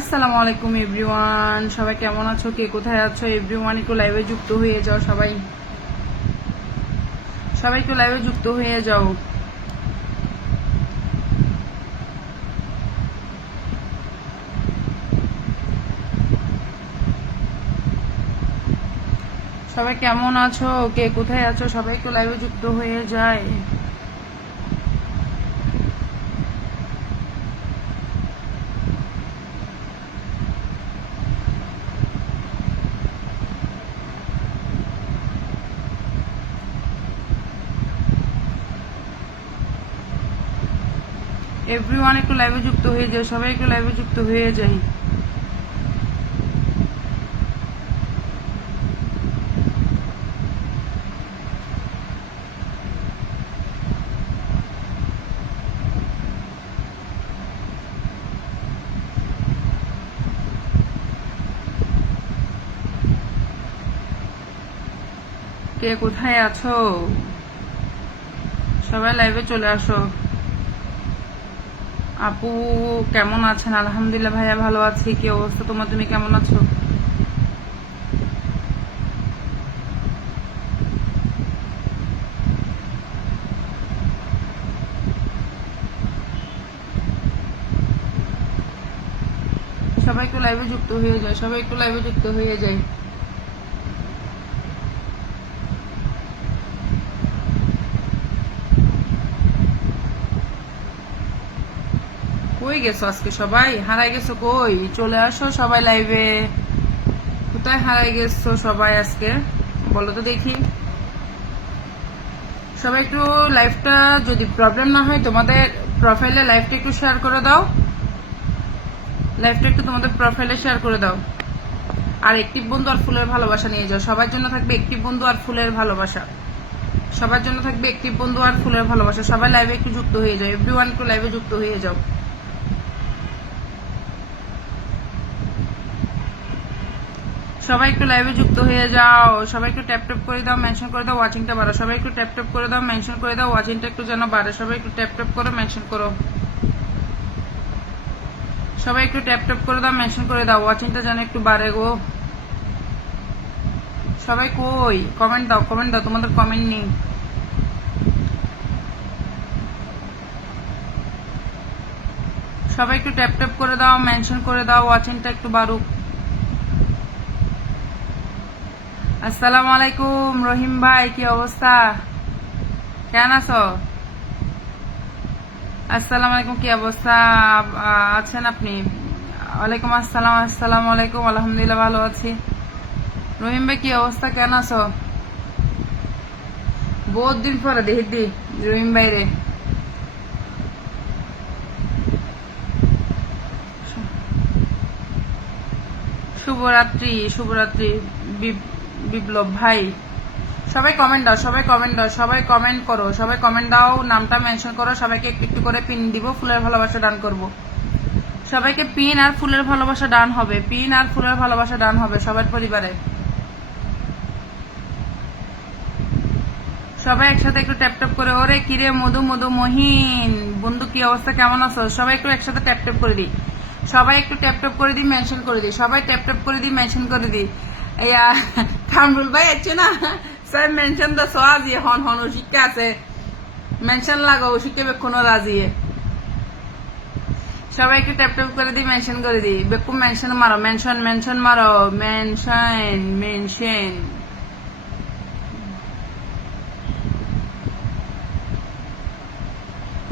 আসসালামু আলাইকুম এভরিওয়ান, সবাই কেমন আছো, কে কোথায় আছো? এভরিওয়ান একটু লাইভে যুক্ত হয়ে যাও। সবাই সবাই একটু লাইভে যুক্ত হয়ে যাও। সবাই কেমন আছো, কে কোথায় আছো? সবাই একটু লাইভে যুক্ত হয়ে যায়। এভরিওয়ান একটু লাইভে যুক্ত হয়ে যায়, সবাই একটু লাইভে যুক্ত হয়ে যায়। কে কোথায় আছো? সবাই লাইভে চলে আসো। আপু কেমন আছেন? আলহামদুলিল্লাহ ভাইয়া ভালো আছি। কি অবস্থা তোমার? তুমি কেমন আছো? সবাই একটু লাইভে যুক্ত হয়ে যায়, সবাই একটু লাইভে যুক্ত হয়ে যায়। কই গেছো আজকে? সবাই হারাই গেছো কই? চলে আসো সবাই লাইভে। কোথায় হারাই গেছো সবাই আজকে? বলো তো দেখি। সবাই একটু লাইভটা, যদি প্রবলেম না হয় তোমাদের প্রোফাইলে লাইভটা একটু শেয়ার করে দাও। লাইভটা একটু তোমাদের প্রোফাইলে শেয়ার করে দাও। আর একটিভ বন্ধু আর ফুলের ভালোবাসা নিয়ে যাও। সবার জন্য থাকবে একটিভ বন্ধু আর ফুলের ভালোবাসা। সবার জন্য থাকবে একটিভ বন্ধু আর ফুলের ভালোবাসা। সবাই লাইভে একটু যুক্ত হয়ে যাও। এভরিওয়ান একটু লাইভে যুক্ত হয়ে যাও। সবাই একটু লাইভে যুক্ত হয়ে যাও। সবাই একটু ট্যাপ ট্যাপ করে দাও, মেনশন করে দাও, ওয়াচিংটা বাড়ো। সবাই একটু ট্যাপ ট্যাপ করে দাও, মেনশন করে দাও, ওয়াচিংটা একটু যেন বাড়ে। সবাই একটু ট্যাপ ট্যাপ করো, মেনশন করো। সবাই একটু ট্যাপ ট্যাপ করে দাও, মেনশন করে দাও, ওয়াচিংটা যেন একটু বাড়ে গো। সবাই কই? কমেন্ট দাও, কমেন্ট দাও, তোমাদের কমেন্ট নেই। সবাই একটু ট্যাপ ট্যাপ করে দাও, মেনশন করে দাও, ওয়াচিংটা একটু বাড়ুক। আসসালামু আলাইকুম রহিম ভাই, কি অবস্থা? কেমন আছো? আসসালামু আলাইকুম, কি অবস্থা আছেন আপনি? ওয়ালাইকুম আসসালাম। আসসালামু আলাইকুম, আলহামদুলিল্লাহ ভালো আছি। রহিম ভাই কি অবস্থা, কেন আছো? বহুত দিন পরে দেখি দি রহিম ভাই রে। শুভরাত্রি, শুভরাত্রি বিপ্লব ভাই। সবাই কমেন্ট দাও, সবাই কমেন্ট দাও, সবাই কমেন্ট করো, সবাই কমেন্ট দাও, নামটা মেনশন করো। সবাইকে একটু একটু করে পিন দিব, ফুলের ভালোবাসা দান করব। সবাইকে পিন আর ফুলের ভালোবাসা দান হবে, পিন আর ফুলের ভালোবাসা দান হবে সবার পরিবারে। সবাই একসাথে একটু ট্যাপ ট্যাপ করে। ওরে কিরে মধু মধু মহিন বন্ধু, কি অবস্থা, কেমন আছো? সবাই একটু একসাথে ট্যাপ ট্যাপ করে দিই। সবাই একটু ট্যাপ ট্যাপ করে দিই, মেনশন করে দিই। সবাই ট্যাপ ট্যাপ করে দিই, মেনশন করে দিই। ইয়া কামরুল ভাই আছে না? স্যার মেনশন তো আজি হন হন শিক্ষা আছে। মেনশন লাগাও, শিক্ষা বেক্ষণ রাজিয়ে। সবাই একটু ট্যাপ ট্যাপ করে দিই, মেনশন করে দিই। বেক্ষণ মেনশন মারো, মেনশন মেনশন মারো, মেনশন মেনশন।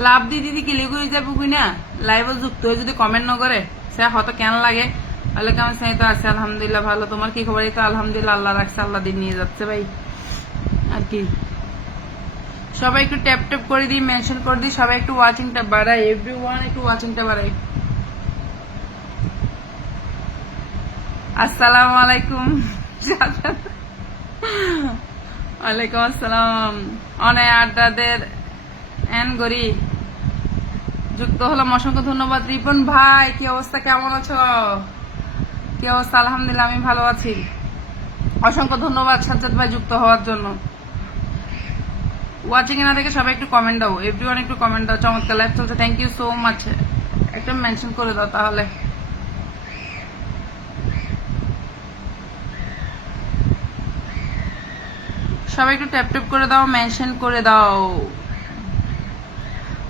লাভ দি দিদি কিলি করে যাবো কিনা লাইভে যুক্ত হয়ে যদি কমেন্ট ন করে সে হয়তো কেন লাগে। তাহলে কেমন সেই তো আছে, আলহামদুলিল্লাহ ভালো। তোমার কি খবর? এই তো আলহামদুলিল্লাহ, আল্লাহ রাখছে, আল্লাহ দিন নিয়ে যাচ্ছে ভাই আর কি। সবাই একটু ট্যাপ ট্যাপ করে দিই, মেনশন করে দিই। সবাই একটু ওয়াচিংটা বাড়াই, এভরিওয়ান একটু ওয়াচিংটা বাড়াই। আসসালামু আলাইকুম। ওয়ালাইকুম আসসালাম। অনেক আড্ডাদের এন গরি যুক্ত হলাম, অসংখ্য ধন্যবাদ। রিপন ভাই কি অবস্থা, কেমন আছো? কি অবস্থা? আলহামদুলিল্লাহ আমি ভালো আছি। অসংখ্য ধন্যবাদ সাজ্জাদ ভাই যুক্ত হওয়ার জন্য। ওয়াচিং এ না দেখে সবাই একটু কমেন্ট দাও, এভরিওয়ান একটু কমেন্ট দাও। চমৎকার লাইভ চলছে, থ্যাংক ইউ সো মাচ। একটা মেনশন করে দাও তাহলে। সবাই একটু ট্যাপ ট্যাপ করে দাও, মেনশন করে দাও,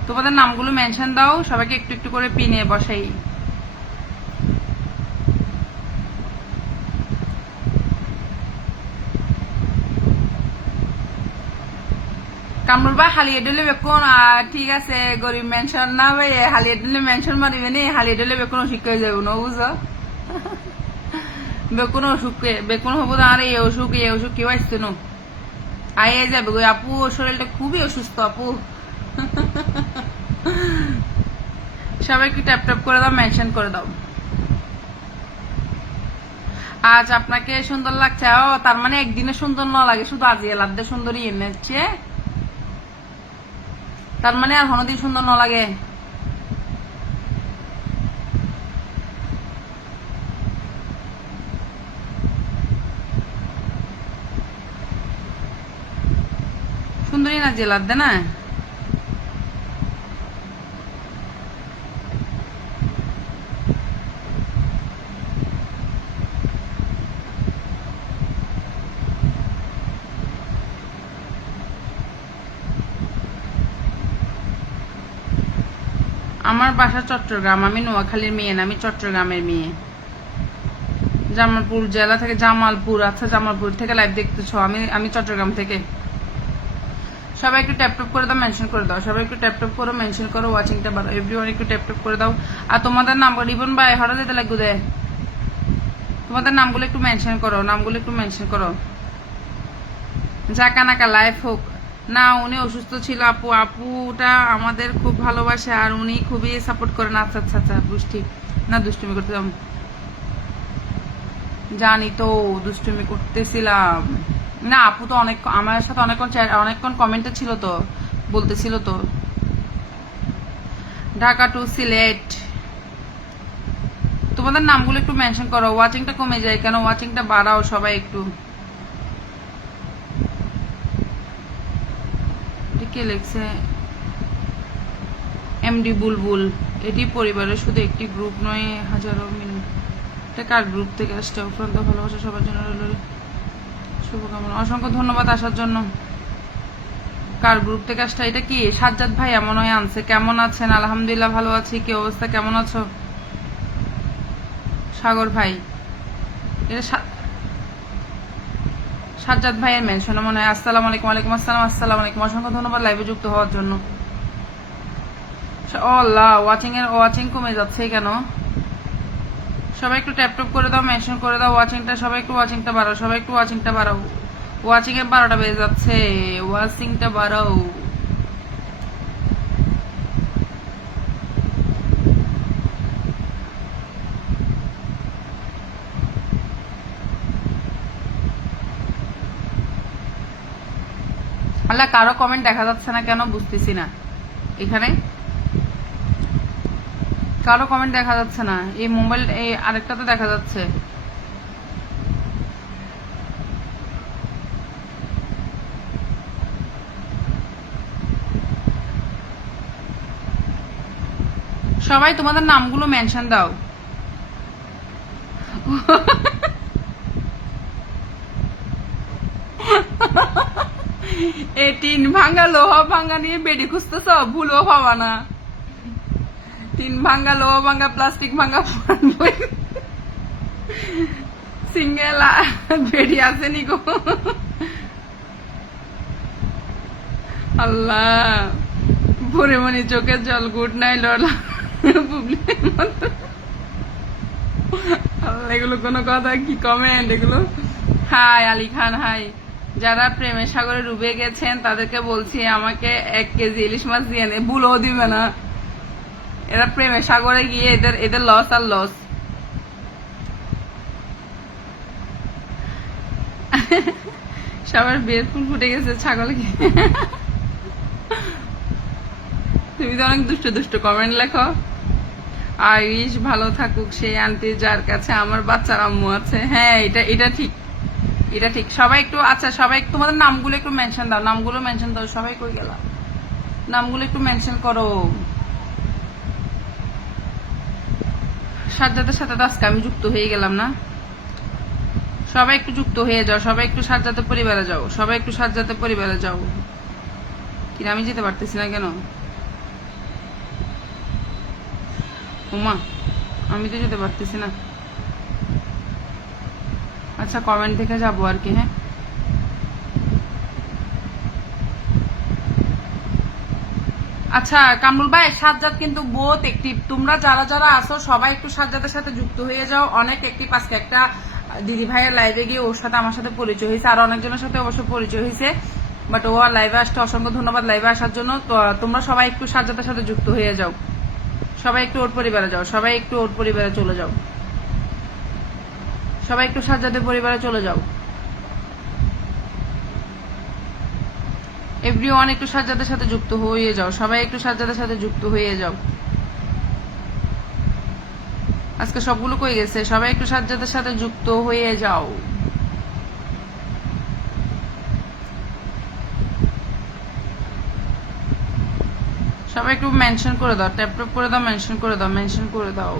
তোমাদের নামগুলো মেনশন দাও, সবাইকে একটু একটু করে পিনে বসাই। কামরুল ভাই হালিয়ে দিলে বেকুন, ঠিক আছে গরিব মেনশন না ভাই, হালিয়ে দিলে মেনশন মারিবে নি, হালিয়ে দিলে বেকুন অসুখ হয়ে যাবে না, বুঝো? বেকুন অসুখ, বেকুন হবো আর এই অসুখ কেউ আসছে না, আইয়ে যাবে গো আপু, শরীরটা খুবই অসুস্থ আপু। সবাই একটু ট্যাপ ট্যাপ করে দাও, মেনশন করে দাও। আজ আপনাকে সুন্দর লাগছে, ও তার মানে একদিনে সুন্দর না লাগে, শুধু আজকে লাগতে সুন্দরই এনেছে, তার মানে আর কোনোদিন সুন্দর না লাগে। সুন্দরী না যে লাগতে না, আমার বাসা চট্টগ্রাম, আমি নোয়াখালীর মেয়ে না, আমি চট্টগ্রামের মেয়ে, জামালপুর জেলা থেকে, জামালপুর, আচ্ছা জামালপুর থেকে লাইভ দেখতেছো, আমি চট্টগ্রাম থেকে। সবাই একটু ট্যাপ ট্যাপ করে দাও, মেনশন করে দাও, সবাই একটু ট্যাপ ট্যাপ করো, মেনশন করো, ওয়াচিংটা বাড়াও, এভরিওয়ান একটু ট্যাপ ট্যাপ করে দাও। আর তোমাদের নাম রিবন ভাই হঠাৎ যেতে লাগবে দে, তোমাদের নামগুলো একটু মেনশন করো, নামগুলো একটু মেনশন করো। জাকা নাকা লাইফ হোক না, উনি অসুস্থ ছিল আপু, আপুটা আমাদের খুব ভালোবাসে আর উনি খুবই সাপোর্ট করেন। আচ্ছা আচ্ছা আচ্ছা, বুঝছি না, দুষ্টুমি করতেছিলাম, জানি তো দুষ্টুমি করতেছিলাম না, আপু তো অনেক আমার সাথে অনেকক্ষণ কমেন্টে ছিল তো, বলতেছিল তো। ঢাকা টু সিলেট, তোমাদের নামগুলো একটু মেনশন করো, ওয়াচিংটা কমে যায় কেন, ওয়াচিংটা বাড়াও সবাই একটু। কে লিখছে এমডি বুলবুল, এটি পরিবারের শুধু একটি গ্রুপ নয়, হাজারো মিল। এটা কার গ্রুপ থেকে আসছে? অফ্রান্ত ভালোবাসা সবার জন্য রইল, শুভকামনা, অসংখ্য ধন্যবাদ আসার জন্য। কার গ্রুপ থেকে আসছে? এটা কি সাজ্জাদ ভাই এমন হয় আনছে। কেমন আছেন? আলহামদুলিল্লাহ ভালো আছি, কি অবস্থা, কেমন আছো? সাগর ভাই, এটা সাজ্জাদ ভাইয়ের মেনশন মনে হয়। আসসালামু আলাইকুম। ওয়ালাইকুম আসসালাম। আসসালামু আলাইকুম, অসংখ্য ধন্যবাদ লাইভে যুক্ত হওয়ার জন্য। আল্লাহ, ওয়াচিং কমে যাচ্ছে কেন? সবাই একটু ট্যাপ ট্যাপ করে দাও, মেনশন করে দাও ওয়াচিংটা, সবাই একটু ওয়াচিংটা বাড়াও, সবাই একটু ওয়াচিংটা বাড়াও। ওয়াচিং এর 12টা বেজে যাচ্ছে, ওয়াচিংটা বাড়াও। আল্লাহ, কারো কমেন্ট দেখা যাচ্ছে না কেন বুঝতেছি না, এখানে কারো কমেন্ট দেখা যাচ্ছে না। এই মোবাইল এই আরেকটাতে দেখা যাচ্ছে। সবাই তোমাদের নামগুলো মেনশন দাও। এই টিন ভাঙ্গা লোহা ভাঙ্গা নিয়ে বেডি খুঁজতেছ, ভুলও পাবা না। টিন ভাঙ্গা, লোহা ভাঙ্গা, প্লাস্টিক ভাঙ্গা, সিঙ্গেল বেডি আছে নি গো। আল্লাহ, ভরে মনি চোখের জল, গুড নাইট ললা। আল্লাহ, এগুলো কোনো কথা? কি কমেন্ট এগুলো? High Ali Khan, high. যারা প্রেমের সাগরে ডুবে গেছেন তাদেরকে বলছি আমাকে 1 কেজি ইলিশ মাছ দিয়ে নে, ভুলও দিবে না। এরা প্রেমের সাগরে গিয়ে এদের লস আর লস। সবার বিয়ের ফুল ফুটে গেছে ছাগলকে। তুমি তো অনেক দুষ্ট দুষ্ট কমেন্ট লেখো। আইরিশ ভালো থাকুক সেই আন্টি যার কাছে আমার বাচ্চার আম্মু আছে। হ্যাঁ, এটা ঠিক, এটা ঠিক। সবাই একটু, আচ্ছা সবাই তোমাদের নামগুলো একটু মেনশন দাও, নামগুলো মেনশন দাও। সবাই কই গেল? নামগুলো একটু মেনশন করো। সাজ্জাদের সাথে তো আজকে আমি যুক্ত হয়ে গেলাম না। সবাই একটু যুক্ত হয়ে যাও, সবাই একটু সাজ্জাদের পরিবারে যাও, সবাই একটু সাজ্জাদের পরিবারে যাও। কি আমি যেতে পারতেছি না কেন? উমা, আমি তো যেতে পারতেছি না। আচ্ছা, কমেন্ট থেকে যাবো আর কি। হ্যাঁ, আচ্ছা কামরুল ভাই, সাজ্জাদ কিন্তু বহুত অ্যাক্টিভ। তোমরা যারা যারা আসো সবাই একটু সাজ্জাদের সাথে যুক্ত হয়ে যাও, অনেক অ্যাক্টিভ। আজকে একটা দিদি ভাইয়ের লাইভে গিয়ে ওর সাথে আমার সাথে পরিচয় হয়েছে, আর অনেকজনের সাথে অবশ্য পরিচয় হয়েছে, বাট ও আর লাইভে আসতে অসংখ্য ধন্যবাদ লাইভে আসার জন্য। তো তোমরা সবাই একটু সাজ্জাদের সাথে যুক্ত হয়ে যাও, সবাই একটু ওর পরিবারে যাও, সবাই একটু ওর পরিবারে চলে যাও, সবাই একটু সাজ্জাদের পরিবারে চলে যাও। এভরিওয়ান একটু সাজ্জাদের সাথে যুক্ত হয়ে যাও, সবাই একটু সাজ্জাদের সাথে যুক্ত হয়ে যাও। আজকে সবগুলো কই গেছে? সবাই একটু সাজ্জাদের সাথে যুক্ত হয়ে যাও। সবাই একটু মেনশন করে দাও, ট্যাপ ট্যাপ করে দাও, মেনশন করে দাও, মেনশন করে দাও।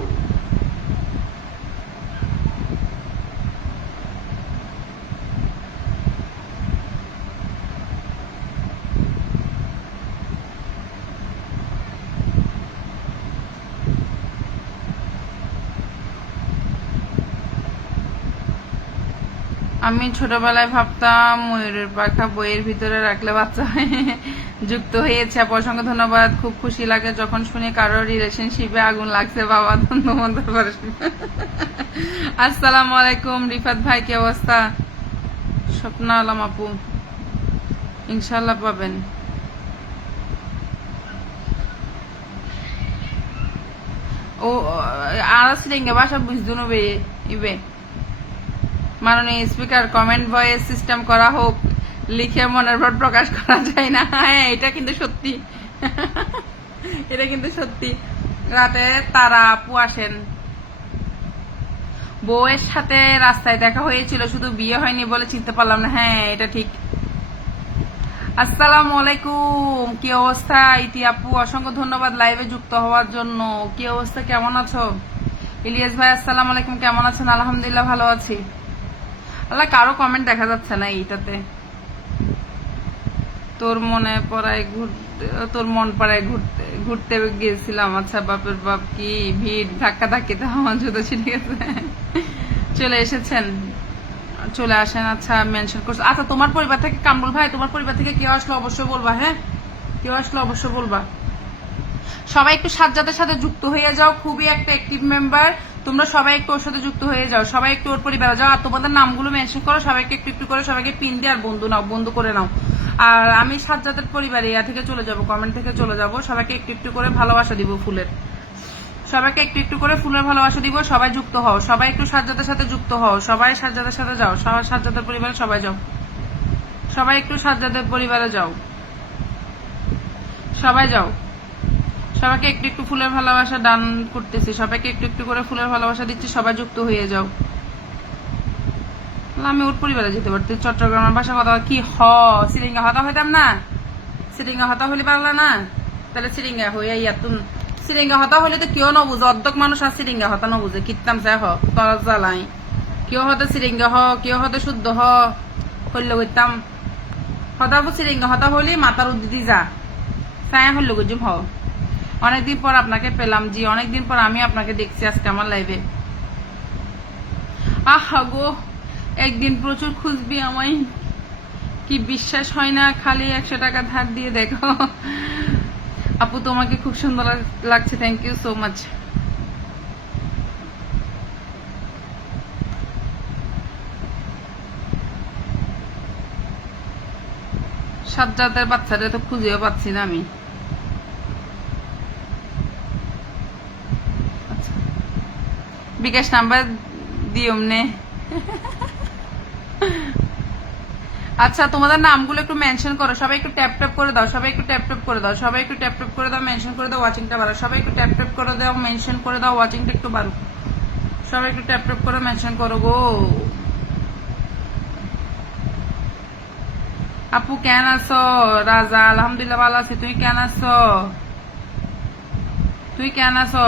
আমি ছোটবেলায় ভাবতাম ময়ূরের পাখা বইয়ের ভিতরে রাখলে বাচ্চা হয়। যুক্ত হয়েছে, অসংখ্য ধন্যবাদ। খুব খুশি লাগে যখন শুনি কারোর রিলেশনশিপে আগুন লাগছে। বাবা ধন্যবাদ। আসসালামু আলাইকুম রিফাত ভাই, কি অবস্থা? স্বপ্ন আলম আপু, ইনশাল্লাহ পাবেন। ও আর সিরিঙ্গে বাসা বুঝদু নবে ইবে মাননীয় স্পিকার, কমেন্ট ভয়েস সিস্টেম করা হোক, লিখে মনের ভাব প্রকাশ করা যায় না। হ্যাঁ, এটা কিন্তু সত্যি। এটা কিন্তু সত্যি। রাতে তারা আপু আসেন, বউয়ের সাথে রাস্তায় দেখা হয়েছিল, শুধু বিয়ে হয়নি বলে চিনতে পারলাম না। হ্যাঁ, এটা ঠিক। আসসালামু আলাইকুম, কি অবস্থা? ইতি আপু, অসংখ্য ধন্যবাদ লাইভে যুক্ত হওয়ার জন্য। কি অবস্থা, কেমন আছো? ইলিয়াস ভাই, আসসালামু আলাইকুম, কেমন আছেন? আলহামদুলিল্লাহ ভালো আছি। আল্লাহ, কারো কমেন্ট দেখা যাচ্ছে না এইটাতে। তোর মনে পড়ায় ঘুরতে, তোর মন পাড়ায় ঘুরতে ঘুরতে গিয়েছিলাম। আচ্ছা, বাপের বাপ, কি ভিড়, ধাক্কা ধাক্কিতে আমার জুতো ছিঁড়ে গেছে। চলে এসেছেন, চলে আসেন। আচ্ছা, মেনশন করছো। আচ্ছা, তোমার পরিবার থেকে, কামরুল ভাই, তোমার পরিবার থেকে কেউ আসলো অবশ্যই বলবা। হ্যাঁ, কেউ আসলো অবশ্যই বলবা। সবাই একটু সাজ্জাদের সাথে যুক্ত হয়ে যাও, খুবই একটা অ্যাক্টিভ মেম্বার। তোমরা সবাই একটু ওর সাথে যুক্ত হয়ে যাও, সবাই একটু ওর পরিবারে যাও, আর তোমাদের নামগুলো মেনশন করো, সবাইকে একটু একটু করে সবাইকে পিন দিয়ে আর বন্ধু নাও, বন্ধু করে নাও। আর আমি সাজ্জাদের পরিবারে ইয়া থেকে চলে যাব, কমেন্ট থেকে চলে যাব, সবাইকে একটু একটু করে ভালোবাসা দিব ফুলের, সবাইকে একটু একটু করে ফুলের ভালোবাসা দিব। সবাই যুক্ত হও, সবাই একটু সাজ্জাদের সাথে যুক্ত হও, সবাই সাজ্জাদের সাথে যাও, সবাই সাজ্জাদের পরিবারে সবাই যাও, সবাই একটু সাজ্জাদের পরিবারে যাও, সবাই যাও। সবাইকে একটু একটু ফুলের ভালোবাসা দান করতেছি, সবাইকে একটু একটু করে ফুলের ভালোবাসা দিচ্ছি, সবাই যুক্ত হয়ে যাও। আমি ওর পরিবারে যেতে পারছি, চট্টগ্রামের বাসা কথা কি সিরিঙ্গা হতা হইতাম না? সিরিঙ্গা হতা হইলে পারলা না? তাহলে সিরিঙ্গা হইয়া ইয়াতুন সিরিঙ্গা হতা হইলে তো কেউ নবুঝে, অর্ধক মানুষ আর সিরিঙ্গা হতা নবুঝে, কিতাম চাই তর জ্বালাই। কেউ হতে সিরিঙ্গা কেউ হতে শুদ্ধ হইলে হইতাম হতা সিরিঙ্গা হতা হইলে মাতার উদ্দিদি যা চাই হইলে গুজিম অনেকদিন পর আপনাকে পেলাম জি, অনেকদিন পর আমি আপনাকে দেখছি আজকে আমার লাইভে। আহা গো, একদিন প্রচুর খুঁজবি আমায়, কি বিশ্বাস হয় না? খালি 100 টাকা ধার দিয়ে দেখো। আপু, তোমাকে খুব সুন্দর লাগছে, থ্যাংক ইউ সো মাচ। সাজ্জাদের বাচ্চাটা তো খুঁজেও পাচ্ছি না আমি। বিকাশ নাম্বার দিও নে। আচ্ছা, তোমাদের নামগুলো একটু মেনশন করো, সবাই একটু ট্যাপ ট্যাপ করে দাও, সবাই একটু ট্যাপ ট্যাপ করে দাও, সবাই একটু ট্যাপ ট্যাপ করে দাও, মেনশন করে দাও, ওয়াচিংটা বাড়ো, সবাই একটু ট্যাপ ট্যাপ করে দাও, মেনশন করে দাও, ওয়াচিংটা একটু বাড়ো, সবাই একটু ট্যাপ ট্যাপ করে মেনশন করো গো। আপু কেন আছো? রাজা, আলহামদুলিল্লাহ ভালো আছি, তুই কেন আছো? তুই কেন আছো?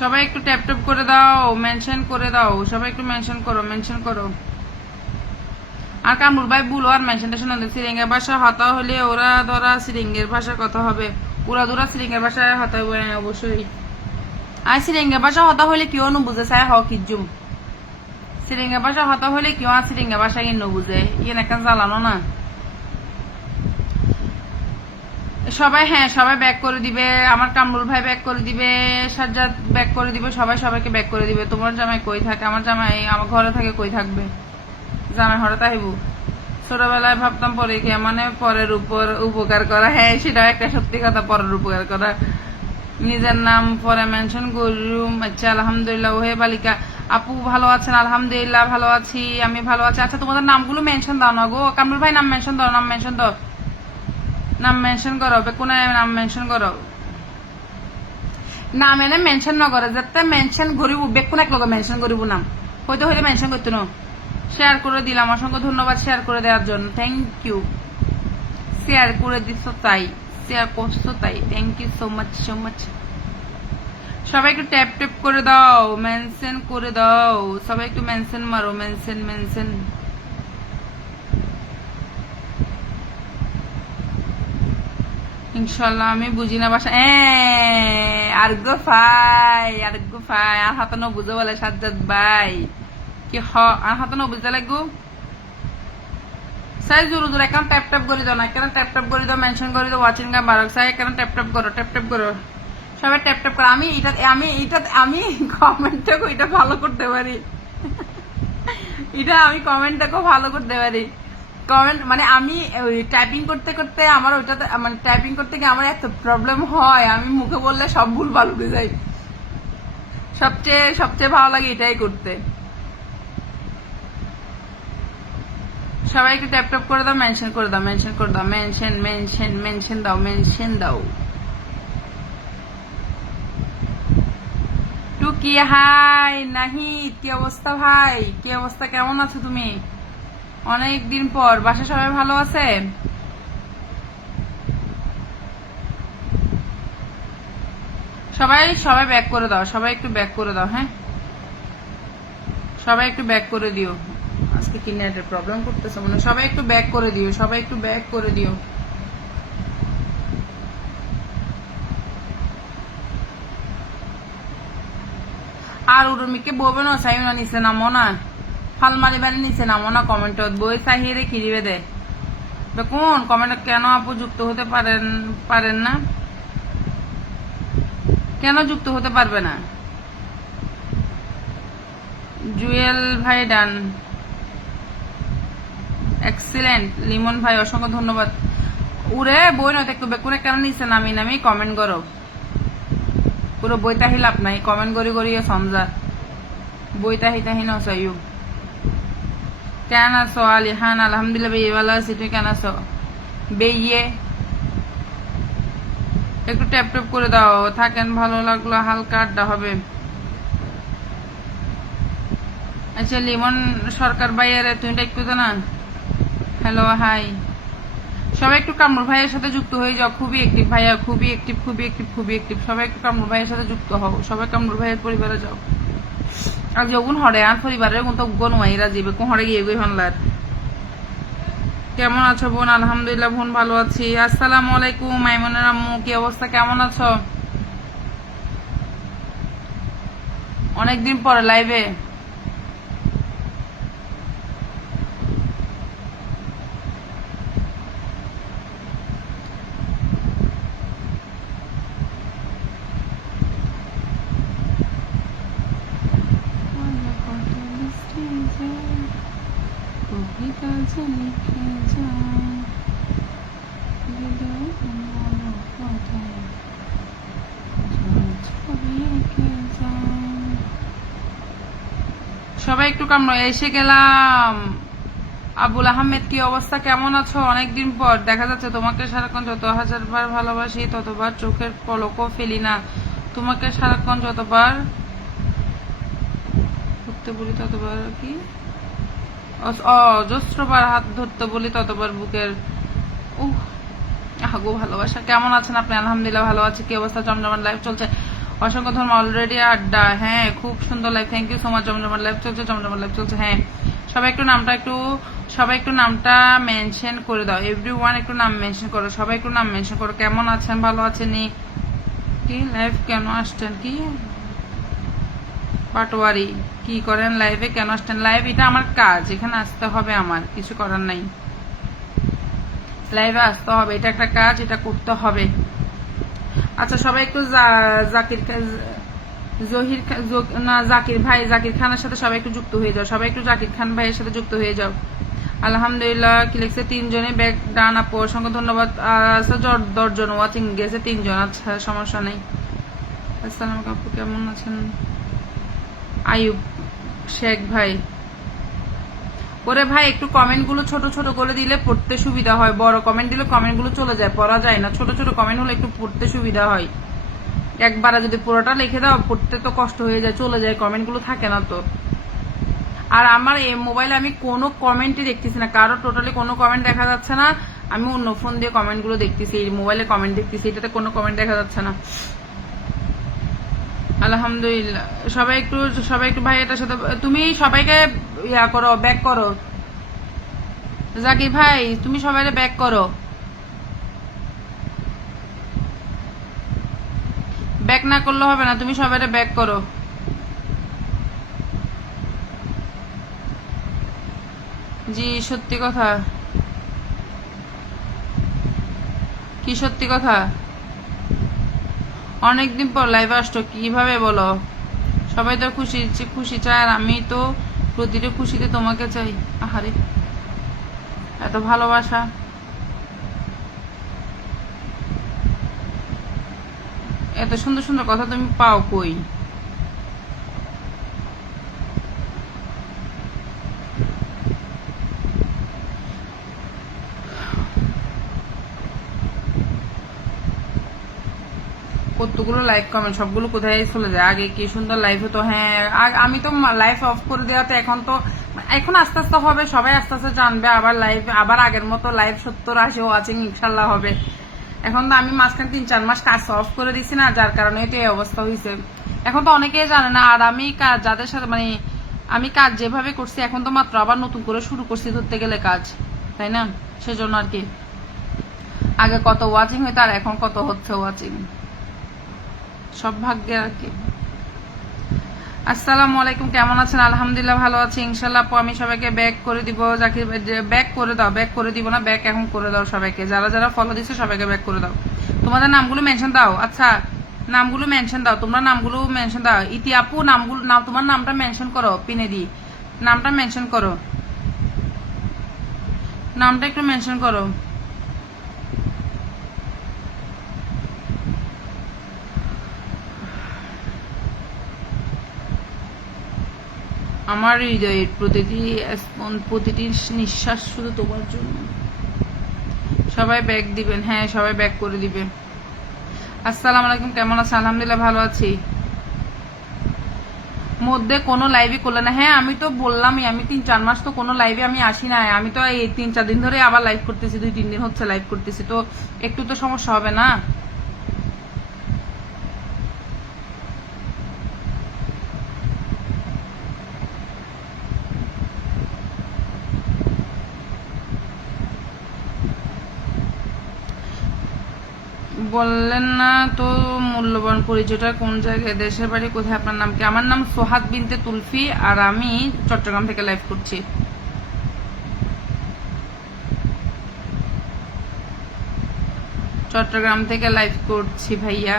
সবাই একটু ট্যাপ ট্যাপ করে দাও, মেনশন করে দাও, সবাই একটু মেনশন করো, মেনশন করো। আর কামরুল ভাই বলো আর মেনশন টেনশন সিরিঙ্গের ভাষা হতা হলে ওরা ধরা সিরিঙ্গের ভাষা কথা হবে, পুরা ধরা সিরিঙ্গের ভাষায় হতা হবে অবশ্যই। আর সিরিঙ্গের ভাষা হতা হলে কেউ নো বুঝে চাই হক ইজুম সিরিঙ্গের ভাষা হতা হলে কেউ আর সিরিঙ্গের ভাষা ইয়ে বুঝে ইয়ে একটা জ্বালানো না। সবাই হ্যাঁ সবাই ব্যাক করে দিবে, আমার কামরুল ভাই ব্যাক করে দিবে, সাজ্জাদ ব্যাক করে দিবে, সবাই সবাইকে ব্যাক করে দিবে। তোমার জামাই কই থাকে? আমার জামাই আমার ঘরে থাকে, কই থাকবে? জামাই ঘরে তাইবু। ছোটবেলায় ভাবতাম পরে কি মানে পরের উপর উপকার করা, হ্যাঁ সেটাও একটা সত্যি কথা, পরের উপকার করা। নিজের নাম পরে মেনশন করুম। আচ্ছা আলহামদুলিল্লাহ ওহে বালিকা আপু ভালো আছেন? আলহামদুলিল্লাহ ভালো আছি, আমি ভালো আছি। আচ্ছা তোমাদের নামগুলো মেনশন দাও না গো, কামরুল ভাই নাম মেনশন দাও, নাম মেনশন দাও, নাম মেনশন করো, বেকুনে নাম মেনশন করো। নাম এনে মেনশন ন করে যাতে মেনশন করিব, বেকুন এক লগে মেনশন করিব নাম হইতে হইলে মেনশন করতে ন। শেয়ার করে দিলাম, অসংখ্য ধন্যবাদ শেয়ার করে দেওয়ার জন্য, থ্যাংক ইউ। শেয়ার করে দিচ্ছ তাই, শেয়ার করছো তাই, thank you so much so much. সবাই একটু ট্যাপ ট্যাপ করে দাও, মেনশন করে দাও, সবাই একটু মেনশন মারো, মেনশন মেনশন। ইনশাল্লাহ আমি বুঝি না ভাষা আরগো ভাই, আরগো ভাই আর হাতে ন বুঝে বলে সাজ্জাদ ভাই কি আর হাতে ন বুঝতে লাগবো। সাই জোর জোর এখন ট্যাপ ট্যাপ করে দাও না, কেন ট্যাপ ট্যাপ করে দাও, মেনশন করে দাও, ওয়াচিং গান বাড়ক সাই কেন ট্যাপ ট্যাপ করো, ট্যাপ ট্যাপ করো, সবাই ট্যাপ ট্যাপ করো। আমি কমেন্টটাকে এটা ভালো করতে পারি, এটা আমি কমেন্টটাকেও ভালো করতে পারি। কমেন্ট মানে আমি টাইপিং করতে করতে আমার ওইটাতে মানে টাইপিং করতে গিয়ে আমার এত প্রবলেম হয়, আমি মুখে বললে সব ভুল ভাল উঠে যাই। সবচেয়ে সবচেয়ে ভালো লাগে এটাই করতে। সবাই একটু ট্যাপ ট্যাপ করে দাও, মেনশন করে দাও, মেনশন করে দাও, মেনশন মেনশন মেনশন দাও, মেনশন দাও। টুকি হাই নাহিদ, কি অবস্থা ভাই? কি অবস্থা, কেমন আছো তুমি? অনেকদিন পর, বাসা সবাই ভালো আছে? সবাই সবাই ব্যাক করে দাও, সবাই একটু ব্যাক করে দাও, হ্যাঁ সবাই একটু ব্যাক করে দিও। আজকে কি নেটের প্রবলেম করতেছে মনে, সবাই একটু ব্যাক করে দিও, সবাই একটু ব্যাক করে দিও। আর উর্মিকে বলবে না সাইনা নিচে নামো না, ফালমারি বাড়ি নিচে নামো না, কমেন্টত বই চাহিয়ে রেখে দিবে দে। কোন কমেন্ট কেন আপু যুক্ত হতে পারেন না, কেন যুক্ত হতে পারবে না? জুয়েল ভাই ডান, এক্সিলেন্ট। লিমন ভাই অসংখ্য ধন্যবাদ। উরে বই নয় একটু বেকুনে কেন নিচে নামি নামি কমেন্ট করো, পুরো বই তাহি লাভ নাই, কমেন্ট করি করিয়ে সমঝা বই তাহি তাহি ন চাইও। কেন আছো আলিহান? আলহামদুলিল্লাহ বেয়ে ভালো আছি, তুই কেন আছো? বেয়ে একটু ট্যাপ ট্যাপ করে দাও, থাকেন ভালো লাগলো, হালকা আড্ডা হবে। আচ্ছা লিমন সরকার ভাইয়ের তুমি একটু তো না, হ্যালো হাই। সবাই একটু কামরুল ভাইয়ের সাথে যুক্ত হয়ে যাও, খুবই অ্যাক্টিভ ভাইয়া, খুবই অ্যাক্টিভ, খুবই অ্যাক্টিভ, খুবই অ্যাক্টিভ। সবাই একটু কামরুল ভাইয়ের সাথে যুক্ত হও, সবাই কামরুল ভাইয়ের পরিবারে যাও। আর যখন হরে আর পরিবারের মতো গনুমাইরা যাবে কোন হরে গিয়ে গই ভানলার। কেমন আছো বোন? আলহামদুলিল্লাহ বোন ভালো আছি। আসসালামু আলাইকুম মাইমুনের আম্মু, কি অবস্থা, কেমন আছো? অনেকদিন পরে লাইভে। সবাই একটু কামড়, এসে গেলাম। আবুল আহমেদ কি অবস্থা, কেমন আছো? অনেকদিন পর দেখা যাচ্ছে তোমাকে সারাক্ষণ যত হাজারবার ভালোবাসি ততবার চোখের পলকও ফেলি না, তোমাকে সারাক্ষণ যতবার ধরতে বলি ততবার কি অজস্রবার হাত ধরতে বলি ততবার বুকের আগো ভালোবাসা। কেমন আছেন আপনি? আলহামদুলিল্লাহ ভালো আছে। কি অবস্থা? জমজমান লাইফ চলছে। অসংখ্য ধর্ম অলরেডি আড্ডা, হ্যাঁ খুব সুন্দর live, thank you so much. জমজমার লাইভ চলছে, জমজমার লাইভ চলছে, হ্যাঁ সবাই একটু নামটা মেনশন করে দাও, এভরিওয়ান একটু নাম মেনশন করো, সবাই একটু নাম মেনশন করো। কেমন আছেন, ভালো আছেন? কি লাইভ কেন আসছেন? কি পাটোয়ারি কি করেন লাইভে, কেন আসছেন লাইভ? এটা আমার কাজ, এখানে আসতে হবে, আমার কিছু করার নাই, লাইভে আসতে হবে, এটা একটা কাজ, এটা করতে হবে। আচ্ছা সবাই একটু জাকির ভাই, জাকির খানের সাথে সবাই একটু যুক্ত হয়ে যাও, সবাই একটু জাকির খান ভাইয়ের সাথে যুক্ত হয়ে যাও। আলহামদুলিল্লাহ কি লিখছে, 3 জনে ব্যাক ডান আপু, অসংখ্য ধন্যবাদ। আচ্ছা 10 জন ওয়াচিং গেছে, 3 জন, আচ্ছা সমস্যা নেই। আসসালাম আপু, কেমন আছেন? আয়ুব শেখ ভাই, ওরে ভাই একটু কমেন্ট গুলো ছোট ছোট করে দিলে পড়তে সুবিধা হয়, বড় কমেন্ট দিলে কমেন্ট গুলো চলে যায়, পড়া যায় না, ছোট ছোট কমেন্ট হলে একটু পড়তে সুবিধা হয়। একবারে যদি পুরোটা লিখে দাও পড়তে তো কষ্ট হয়ে যায়, চলে যায়, কমেন্ট গুলো থাকে না তো। আর আমার এই মোবাইলে আমি কোনো কমেন্টই দেখতেছি না, কারো টোটালি কোনো কমেন্ট দেখা যাচ্ছে না, আমি অন্য ফোন দিয়ে কমেন্ট গুলো দেখতেছি, এই মোবাইলে কমেন্ট দেখতেছি, এটাতে কোনো কমেন্ট দেখা যাচ্ছে না। আলহামদুলিল্লাহ সবাই একটু ভাই এটার সাথে তুমি সবাইকে ইয়া করো, ব্যাক করো। জাকির ভাই তুমি সবাই ব্যাক করো, ব্যাক না করলে হবে না, তুমি সবাই ব্যাক করো। জি সত্যি কথা, কি সত্যি কথা? অনেকদিন পর লাইভে আসছো, কিভাবে বলো? সবাই তো খুশি চায়, আর আমি তো প্রতিটা খুশিতে তোমাকে চাই। আহারে এত ভালোবাসা, এত সুন্দর সুন্দর কথা তুমি পাও কই? কতগুলো লাইভ কমেন্ট, সবগুলো কোথায় চলে যায়? আগে কি সুন্দর লাইভ হতো, হ্যাঁ আমি তো লাইভ অফ করে দেওয়াতে এখন আস্তে আস্তে হবে, সবাই আস্তে আস্তে জানবে, আবার লাইভ আবার আগের মতো লাইভ 70-80 ওয়াচিং ইনশাল্লাহ হবে। এখন তো আমি মাঝখানে 3-4 মাস কাজ অফ করে দিছি না, যার কারণে তো এই অবস্থা হয়েছে। এখন তো অনেকেই জানে না, আর আমি কাজ যাদের সাথে আমি কাজ যেভাবে করছি, এখন তো মাত্র আবার নতুন করে শুরু করছি ধরতে গেলে কাজ, তাই না? সেজন্য আর কি, আগে কত ওয়াচিং হইতো আর এখন কত হচ্ছে ওয়াচিং, সব ভাগ্যে আর কি। আসসালামু আলাইকুম, কেমন আছেন? আলহামদুলিল্লাহ ভালো আছি ইনশাল্লাহ আপু। আমি সবাইকে ব্যাক করে দিব, জাকির ব্যাক করে দাও, ব্যাক করে দিব না, ব্যাক এখন করে দাও সবাইকে, যারা যারা ফলো দিচ্ছে সবাইকে ব্যাক করে দাও। তোমাদের নামগুলো মেনশন দাও, আচ্ছা নামগুলো মেনশন দাও, তোমরা নামগুলো মেনশন দাও। ইতি আপু নামগুলো নাম, তোমার নামটা মেনশন করো, পিনে দি নামটা মেনশন করো, নামটা একটু মেনশন করো। আমার হৃদয়ের প্রতিটি নিঃশ্বাস শুধু তোমার জন্য। সবাই ব্যাক দিবেন, হ্যাঁ সবাই ব্যাক করে দিবে। আসসালামু আলাইকুম, কেমন আছেন? আলহামদুলিল্লাহ ভালো আছি। মধ্যে কোনো লাইভই করলে না? হ্যাঁ আমি তো বললামই, আমি 3-4 মাস তো কোনো লাইভে আমি আসি না, আমি তো এই 3-4 দিন ধরে আবার লাইভ করতেছি, 2-3 দিন হচ্ছে লাইভ করতেছি, তো একটু তো সমস্যা হবে না? বললেন না তো মূল্যবান পরিচয়টা, কোন জায়গায়, দেশের বাড়ি কোথায়, আপনার নাম কি? আমার নাম সোহাগ বিনতে তুলফি, আর আমি চট্টগ্রাম থেকে লাইভ করছি। চট্টগ্রাম থেকে লাইভ করছি ভাইয়া।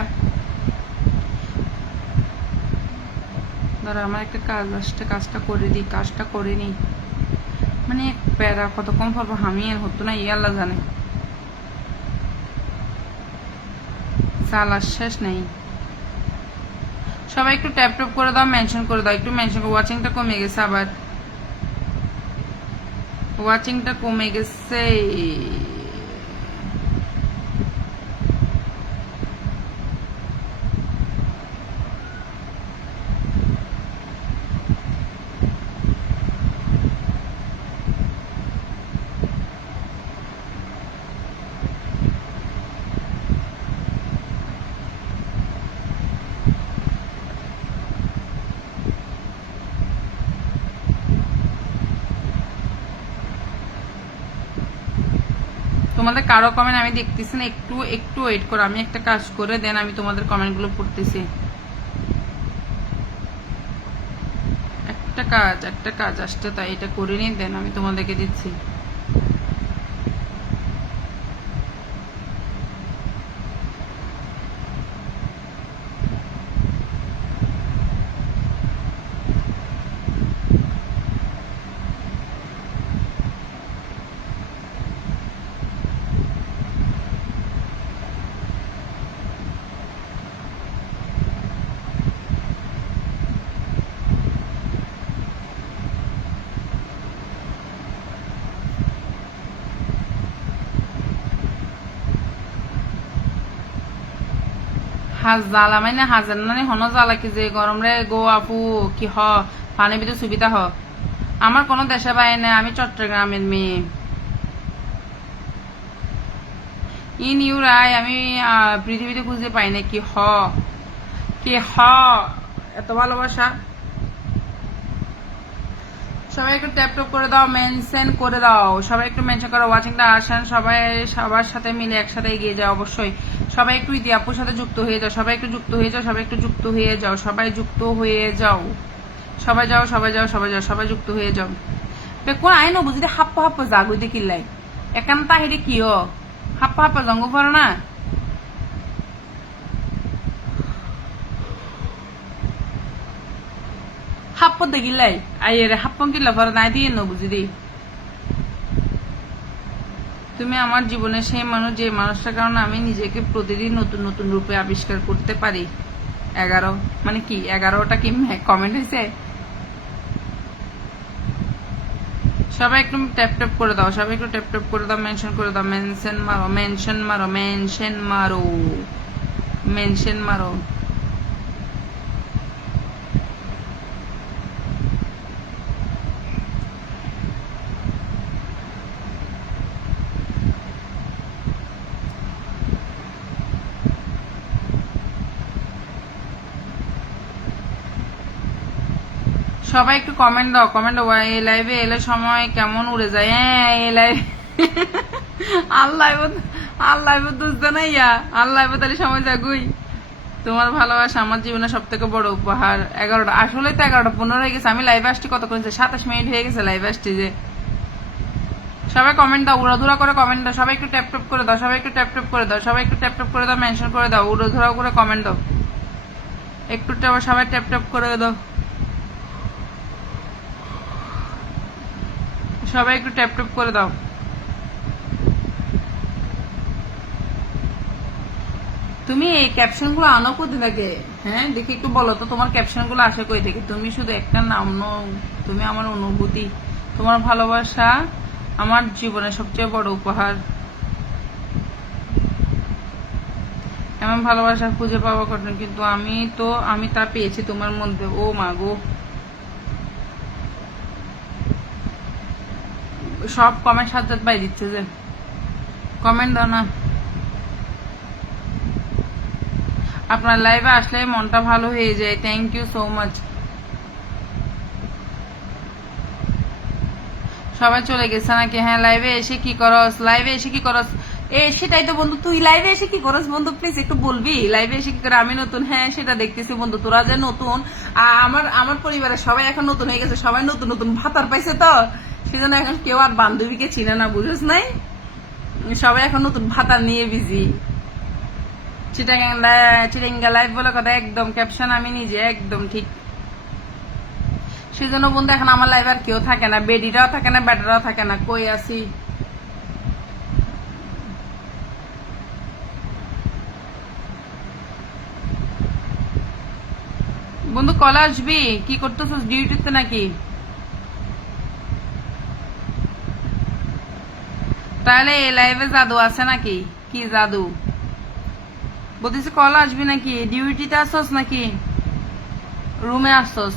দাঁড়া আমার একটা কাজ আসছে, কাজটা করে দিই, কাজটা করে নি, মানে প্যারা কতক্ষণ পর আমি আর হতো না, ই আল্লাহ জানে, চালার শেষ নেই। সবাই একটু ট্যাপ ট্যাপ করে দাও, মেনশন করে দাও, একটু মেনশন করো। ওয়াচিংটা কমে গেছে, আবার ওয়াচিংটা কমে গেছে। তোমাদের কারো কমেন্ট আমি দেখতেছি না, একটু একটু ওয়েট করো, আমি একটা কাজ করে দেন আমি তোমাদের কমেন্টগুলো পড়তেছি। একটা কাজ আসতে, তাই এটা করে নিয়ে দেন আমি তোমাদেরকে দিচ্ছি। জ্বালা মানে হাজার নানি হন জ্বালা কি যে গরম রে গো আপু কি হ পানি ভিতরে সুবিধা হ। আমার কোনো দেশে বাইরে নেই, আমি চট্টগ্রামের মেয়ে। ইন ইউরাই আমি পৃথিবীতে খুঁজে পাই না কি হ কি হ এত ভালোবাসা। সবাই একটু ট্যাপ ট্যাপ করে দাও, মেনশন করে দাও, সবাই একটু মেনশন করো। ওয়াচিংটা আসেন সবাই, সবার সাথে মিলে একসাথে এগিয়ে যাও অবশ্যই। সবাই একটু ইতি আপুর সাথে যুক্ত হয়ে যাও, সবাই একটু যুক্ত হয়ে যাও, সবাই একটু যুক্ত হয়ে যাও, সবাই যুক্ত হয়ে যাও, সবাই যাও সবাই যাও সবাই যাও, সবাই যুক্ত হয়ে যাও। কোন আইন বুঝি হাপ্পা হাপ্পা জাগুই দেখিলাই একান তাহিরে কি হাপ্পা হাপ্পা জঙ্গ পড়ো না। হাপ্প দেখিলাই আইরে হাপ্পন কিল্লা পরে নাই দিয়ে ন বুঝি দি। তুমি আমার জীবনের সেই মানুষ যে মানুষটার কারণে আমি নিজেকে প্রতিদিন নতুন নতুন রূপে আবিষ্কার করতে পারি। 11 মানে কি 11টা কি কমেন্ট হয়েছে। সবাই একটু ট্যাপ ট্যাপ করে দাও, সবাই একটু ট্যাপ ট্যাপ করে দাও, মেনশন করে দাও, মেনশন মারো মেনশন মারো মেনশন মারো মেনশন মারো। সবাই একটু কমেন্ট দাও, কমেন্ট দাও। এই লাইভে এলে সময় কেমন উড়ে যায়। হ্যাঁ এই লাইভ আল্লাহ বুঝতে না ইয়া আল্লাহ তাহলে সময় যাগুই। তোমার ভালোবাসা আমার জীবনে সব থেকে বড় উপহার। 11টা আসলে তো 11:15 হয়ে গেছে, আমি লাইভে আসছি কত করেছে 27 মিনিট হয়ে গেছে লাইভে আসছি যে। সবাই কমেন্ট দাও, উড়াধুরা করে কমেন্ট দাও, সবাই একটু ট্যাপ ট্যাপ করে দাও, সবাই একটু ট্যাপ ট্যাপ করে দাও, সবাই একটু ট্যাপ ট্যাপ করে দাও, মেনশন করে দাও, উড়াধুরা করে কমেন্ট দাও একটু, সবাই ট্যাপ ট্যাপ করে দাও, সবাই একটু ট্যাপ ট্যাপ করে দাও। তুমি এই ক্যাপশন গুলো আনো কোথা থেকে? হ্যাঁ দেখি একটু বলো তো তোমার ক্যাপশন গুলো আসে কই থেকে? তুমি শুধু একটা নাম নও, তুমি আমার অনুভূতি, তোমার ভালোবাসা আমার জীবনের সবচেয়ে বড় উপহার। এমন ভালোবাসা খুঁজে পাওয়া কঠিন, কিন্তু আমি তা পেয়েছি তোমার মধ্যে। ও মা গো, সব কমেন্ট সাজ্জাদ পাই দিচ্ছে যে কমেন্ট দাও না। আপনার লাইভে আসলে মনটা ভালো হয়ে যায়, থ্যাংক ইউ সো মাচ। সবাই চলে গেছে নাকি? হ্যাঁ লাইভে এসে কি করস, লাইভে এসে কি করস? সেটাই তো বন্ধু, তুই লাইভে এসে কি করস বন্ধু? প্লিজ একটু বলবি লাইভে এসে কি করে। আমি নতুন, হ্যাঁ সেটা দেখতেছি বন্ধু, তোরা যে নতুন। আমার পরিবারের সবাই এখন নতুন হয়ে গেছে, সবাই নতুন নতুন ভাতার পাইছে তো সেজন্য এখন কেউ আর বান্ধবীকে চিনে না, বুঝিস নাই? সবাই এখন নতুন ভাতার নিয়ে বিজি। চিটাঙ্গা লাইভ বলে কথা, একদম ক্যাপশন আমি নিজে একদম ঠিক। সেজন্য বন্ধু এখন আমার লাইভ আর কেউ থাকে না, বেডিরাও থাকে না, ব্যাটারাও থাকে না, কই আসি। বন্ধু কল আসবি? কি করতেছিস, ডিউটিতে নাকি? তাহলে এই লাইভে জাদু আছে নাকি? কি জাদু বলতেছি? কল আসবি নাকি? ডিউটিতে আসছস নাকি রুমে আসছস?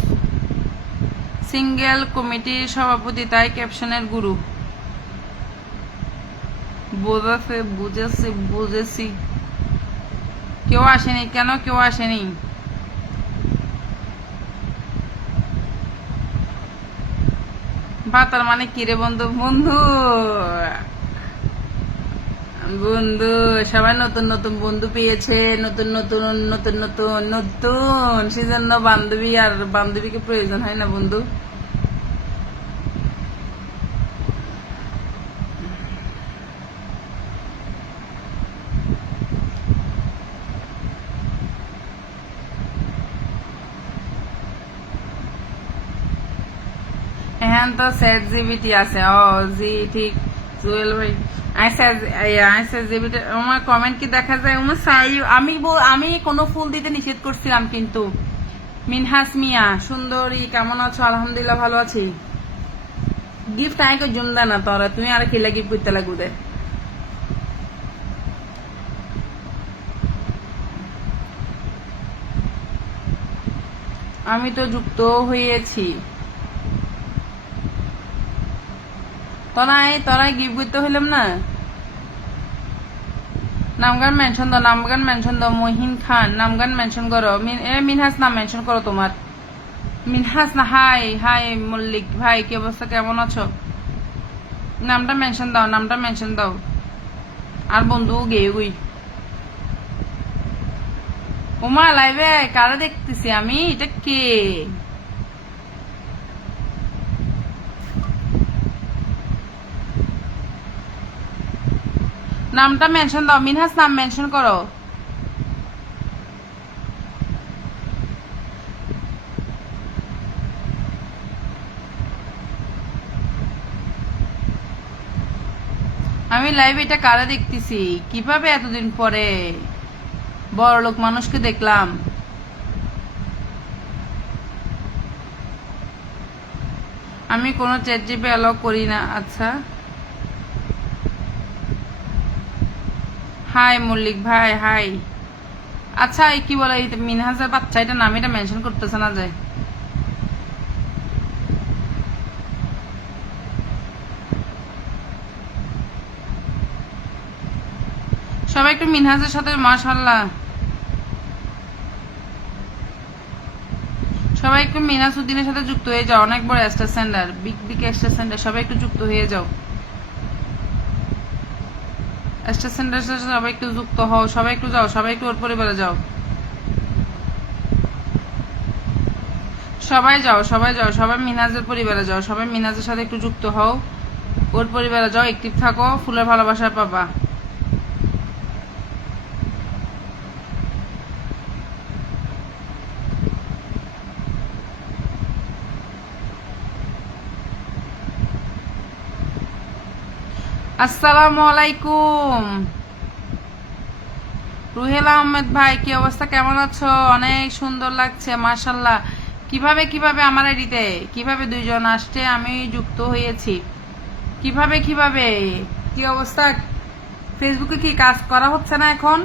সিঙ্গেল কমিটির সভাপতি, তাই ক্যাপশনের গুরু। বুঝেছি। কেউ আসেনি কেন? কেউ আসেনি? ভাতার মানে কি রে বন্ধু? বন্ধু বন্ধু, সবাই নতুন নতুন বন্ধু পেয়েছে, নতুন নতুন নতুন নতুন নতুন, সেজন্য বান্ধবী আর বান্ধবীকে প্রয়োজন হয় না বন্ধু। এখন তো চ্যাট জিবিটি আছে। ও জি ঠিক, জুয়েল ভাই। চ্যাট জিবিটি আমার কমেন্ট কি দেখা যায়? আমার চাই, আমি কোনো ফুল দিতে নিষেধ করছিলাম কিন্তু। মিনহাস মিয়া সুন্দরী, কেমন আছো? আলহামদুলিল্লাহ ভালো আছি। গিফট আয় জুম দে না তোরা, তুমি আর খেলা গিফট করতে লাগু দে। আমি তো যুক্ত হয়েছি। তোরাই গিফট করতে হইলাম না। নামগান মেনশন দাও, নামগান মেনশন দাও। মহিন খান নামগান মেনশন করো। মিনহাস নাম মেনশন করো তোমার। মিনহাস না, হাই হাই মল্লিক ভাই, কি অবস্থা, কেমন আছো? নামটা মেনশন দাও, নামটা মেনশন দাও। আর বন্ধু গেয়ে গুই। ওমা লাইভে কারা দেখতেছি আমি? এটা কে? নামটা মেনশন দাও, মিনহাস নাম মেনশন করো। আমি লাইভ এটা কারা দেখতেছি? কিভাবে এতদিন পরে বড়লোক মানুষকে দেখলাম? আমি কোনো চ্যাট জিপে অ্যালাউ করি না। আচ্ছা, হাই মল্লিক ভাই, হাই। আচ্ছা, এই কি বলে, মিনহাসের বাচ্চা, এটা নাম এটা মেনশন করতেছে না যায়। সবাই একটু মিনহাজের সাথে, মাশাআল্লাহ, সবাই একটু মিনহাজ উদ্দিনের সাথে যুক্ত হয়ে যাও। অনেক বড় star centre, big big star centre, সবাই একটু যুক্ত হয়ে যাও। স্টার সেন্টার সাথে সবাই একটু যুক্ত হও, সবাই একটু যাও, সবাই একটু ওর পরিবারে যাও। সবাই যাও, সবাই যাও, সবাই মিনহাজের পরিবারে যাও, সবাই মিনহাজের সাথে একটু যুক্ত হও, ওর পরিবারে যাও, অ্যাক্টিভ থাকো, ফুলের ভালোবাসা পাবা। আসসালামু আলাইকুম রুহেল আহমেদ ভাই, কি অবস্থা, কেমন আছো? অনেক সুন্দর লাগছে, মাশাল্লাহ। কিভাবে কিভাবে আমার আইডিতে কিভাবে দুইজন আসছে, আমি যুক্ত হয়েছি কিভাবে কিভাবে? কি অবস্থা? ফেসবুকে কি কাজ করা হচ্ছে না এখন?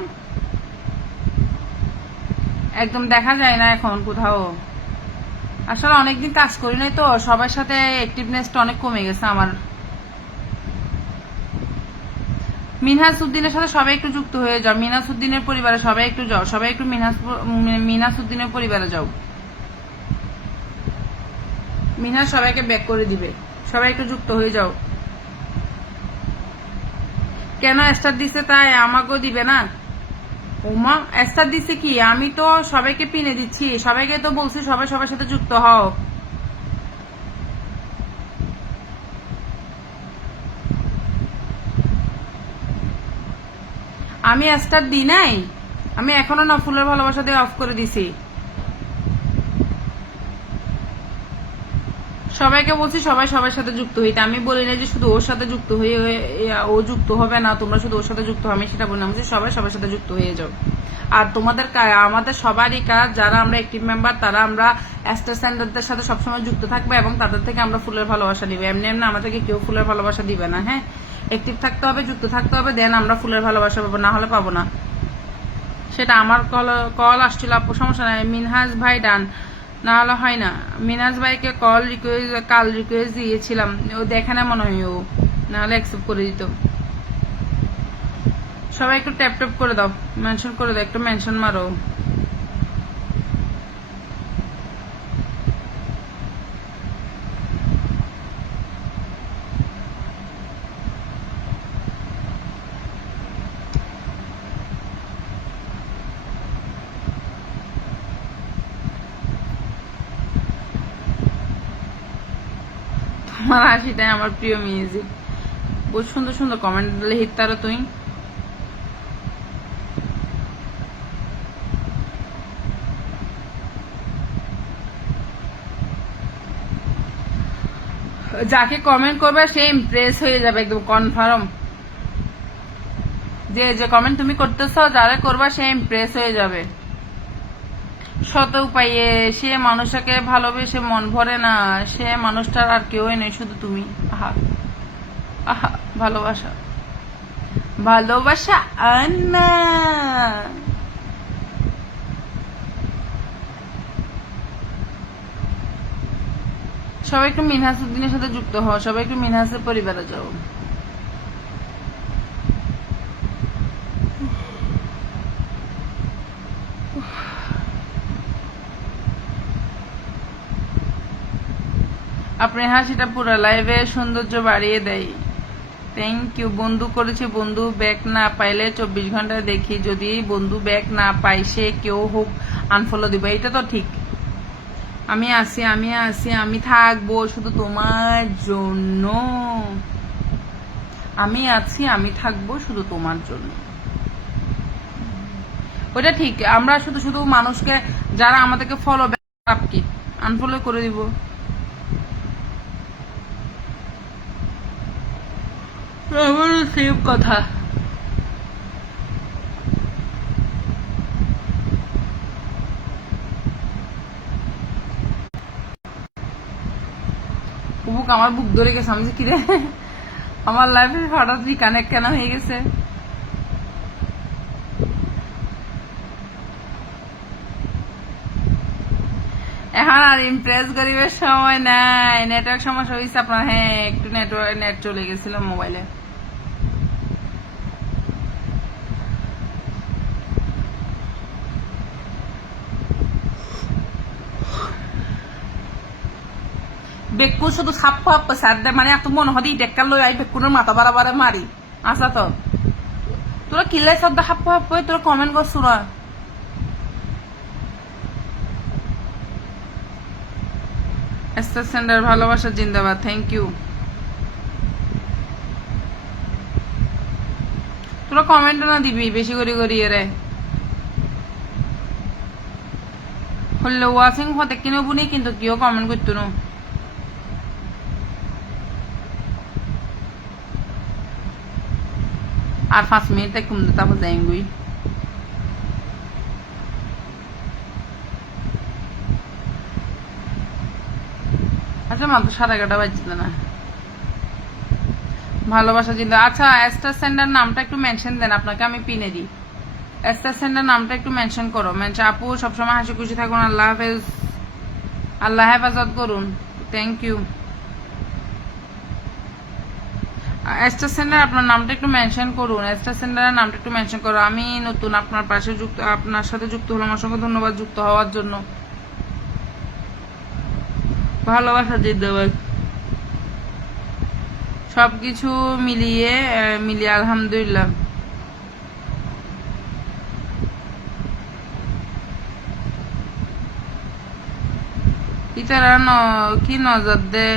একদম দেখা যায় না এখন কোথাও। আসলে অনেকদিন কাজ করি নাই তো, সবার সাথে অ্যাক্টিভনেসটা অনেক কমে গেছে আমার। মিনহাস উদ্দিনের সাথে সবাই একটু যুক্ত হয়ে যাও, মিনহাস উদ্দিনের পরিবারে সবাই একটু যাও, সবাই একটু মিনহাস উদ্দিনের পরিবারে যাও। মিনহাস সবাইকে ব্যাক করে দিবে, সবাই একটু যুক্ত হয়ে যাও। কেন স্টার দিছে তাই আমাকেও দিবে না? ওমা, স্টার দিছে কি? আমি তো সবাইকে পিনে দিচ্ছি, সবাইকে তো বলছি সবাই সবার সাথে যুক্ত হও। আমি স্টার দিই নাই, আমি এখনো না ফুলের ভালোবাসা দিয়ে অফ করে দিছি। সবাইকে বলছি সবাই সবার সাথে যুক্ত হইতে, আমি বলি না যে শুধু ওর সাথে যুক্ত হয়ে ও যুক্ত হবে না, তোমরা শুধু ওর সাথে যুক্ত হবে, আমি সেটা বলি না, বলছি সবাই সবার সাথে যুক্ত হয়ে যাও। আর তোমাদের আমাদের সবারই কাজ, যারা আমরা অ্যাক্টিভ মেম্বার তারা আমরা স্টার সেন্টারদের সাথে সবসময় যুক্ত থাকবো এবং তাদের থেকে আমরা ফুলের ভালোবাসা নিবে। এমনি এমনি আমাদেরকে কেউ ফুলের ভালোবাসা দিবে না। হ্যাঁ, অ্যাক্টিভ থাকতে হবে, যুক্ত থাকতে হবে, দেন আমরা ফুলের ভালোবাসা পাবো, না হলে পাবো না। সেটা আমার কল আসছিল, আপু সমস্যা নাই, মিনহাজ ভাই ডান, না হলে হয় না। মিনহাজ ভাইকে কাল রিকোয়েস্ট দিয়েছিলাম, ও দেখে না মনে হয়, ও না হলে অ্যাকসেপ্ট করে দিত। সবাই একটু ট্যাপ ট্যাপ করে দাও, মেনশন করে দাও, একটু মেনশন মারো। আমার হাসিটাই আমার প্রিয় মিউজিক। বহুত সুন্দর সুন্দর কমেন্ট দিলে হিতারো তুই। যাকে কমেন্ট করবে সে ইমপ্রেস হয়ে যাবে একদম কনফার্ম। যে যে কমেন্ট তুমি করতেছ যারা করবা সে ইমপ্রেস হয়ে যাবে। শত উপায়ে সে মানুষকে ভালোবেসে মন ভরে না, সে মানুষটার আর কেউই নেই, শুধু তুমি। আহা আহা, ভালোবাসা ভালোবাসা আন্না। সবাই একটু মিনহাসউদ্দিনের সাথে যুক্ত হও, সবাই একটু মিনহাসের পরিবারে যাও। আপনার হাসিটা পুরো লাইভে সৌন্দর্য বাড়িয়ে দেয়। Thank you. বন্ধু করেছে, বন্ধু ব্যাক না পাইলে 24 ঘন্টায় দেখি, যদি বন্ধু ব্যাক না পাই সে কেউ হোক আনফলো দিবে। এটা তো ঠিক। আমি আসি, আমি আসি, আমি থাকবো শুধু তোমার জন্য। আমি আছি, আমি থাকবো শুধু তোমার জন্য। ওইটা ঠিক। আমরা শুধু শুধু মানুষকে যারা আমাদেরকে ফলো ব্যাক কি আনফলো করে দিব। আমারও সেম কথা। বুক আমার বুক ধরে গেছে। আমি যে কিরে আমার লাইফে হঠাৎ রিকানেক্ট কেন হয়ে গেছে। এখন আর ইমপ্রেস করিবার সময় নাই। নেটওয়ার্ক সমস্যা হয়েছে আপনার? হ্যাঁ, একটু নেট চলে গেছিল মোবাইলে। বেকুর শুধু ছাপ ফাপ সার দেয়, মানে এত মনে হয় ডেক্কা লই আই বেকুনের মাথা বাড়াবারে মারি। আচ্ছা তো তোরা কিলাই সব হাপ হাপ তোরা কমেন্ট করছো না। এস্টার সেন্ডার ভালোবাসা জিন্দাবাদ। Thank you. তোরা কমেন্ট না দিবি বেশি করে করিয়ে রে হলে ওয়াচিং হতে কিনে বুনি, কিন্তু কেউ কমেন্ট করতো না। আর 5 মিনিট কম তারপর যাইগুই। আচ্ছা মাত্র 11:30 বাজছে না। ভালোবাসা জিন্দা। আচ্ছা এস্টার সেন্ডার নামটা একটু মেনশন দেন, আপনাকে আমি পিনে দিই। এস্টার সেন্ডার নামটা একটু মেনশন করো। আপু সবসময় হাসি খুশি থাকুন। আল্লাহ হাফেজ। আল্লাহ হেফাজত করুন। Thank you. এস্টার সেন্ডার আপনার নামটা একটু মেনশন করুন। এস্টার সেন্ডারের নামটা একটু মেনশন করো। আমি নতুন আপনার পাশে যুক্ত, আপনার সাথে যুক্ত হলাম। অসংখ্য ধন্যবাদ যুক্ত হওয়ার জন্য। ভালোবাসা জিন্দাবাদ। সবকিছু মিলিয়ে আলহামদুলিল্লাহ। ইতারা কি নজর দে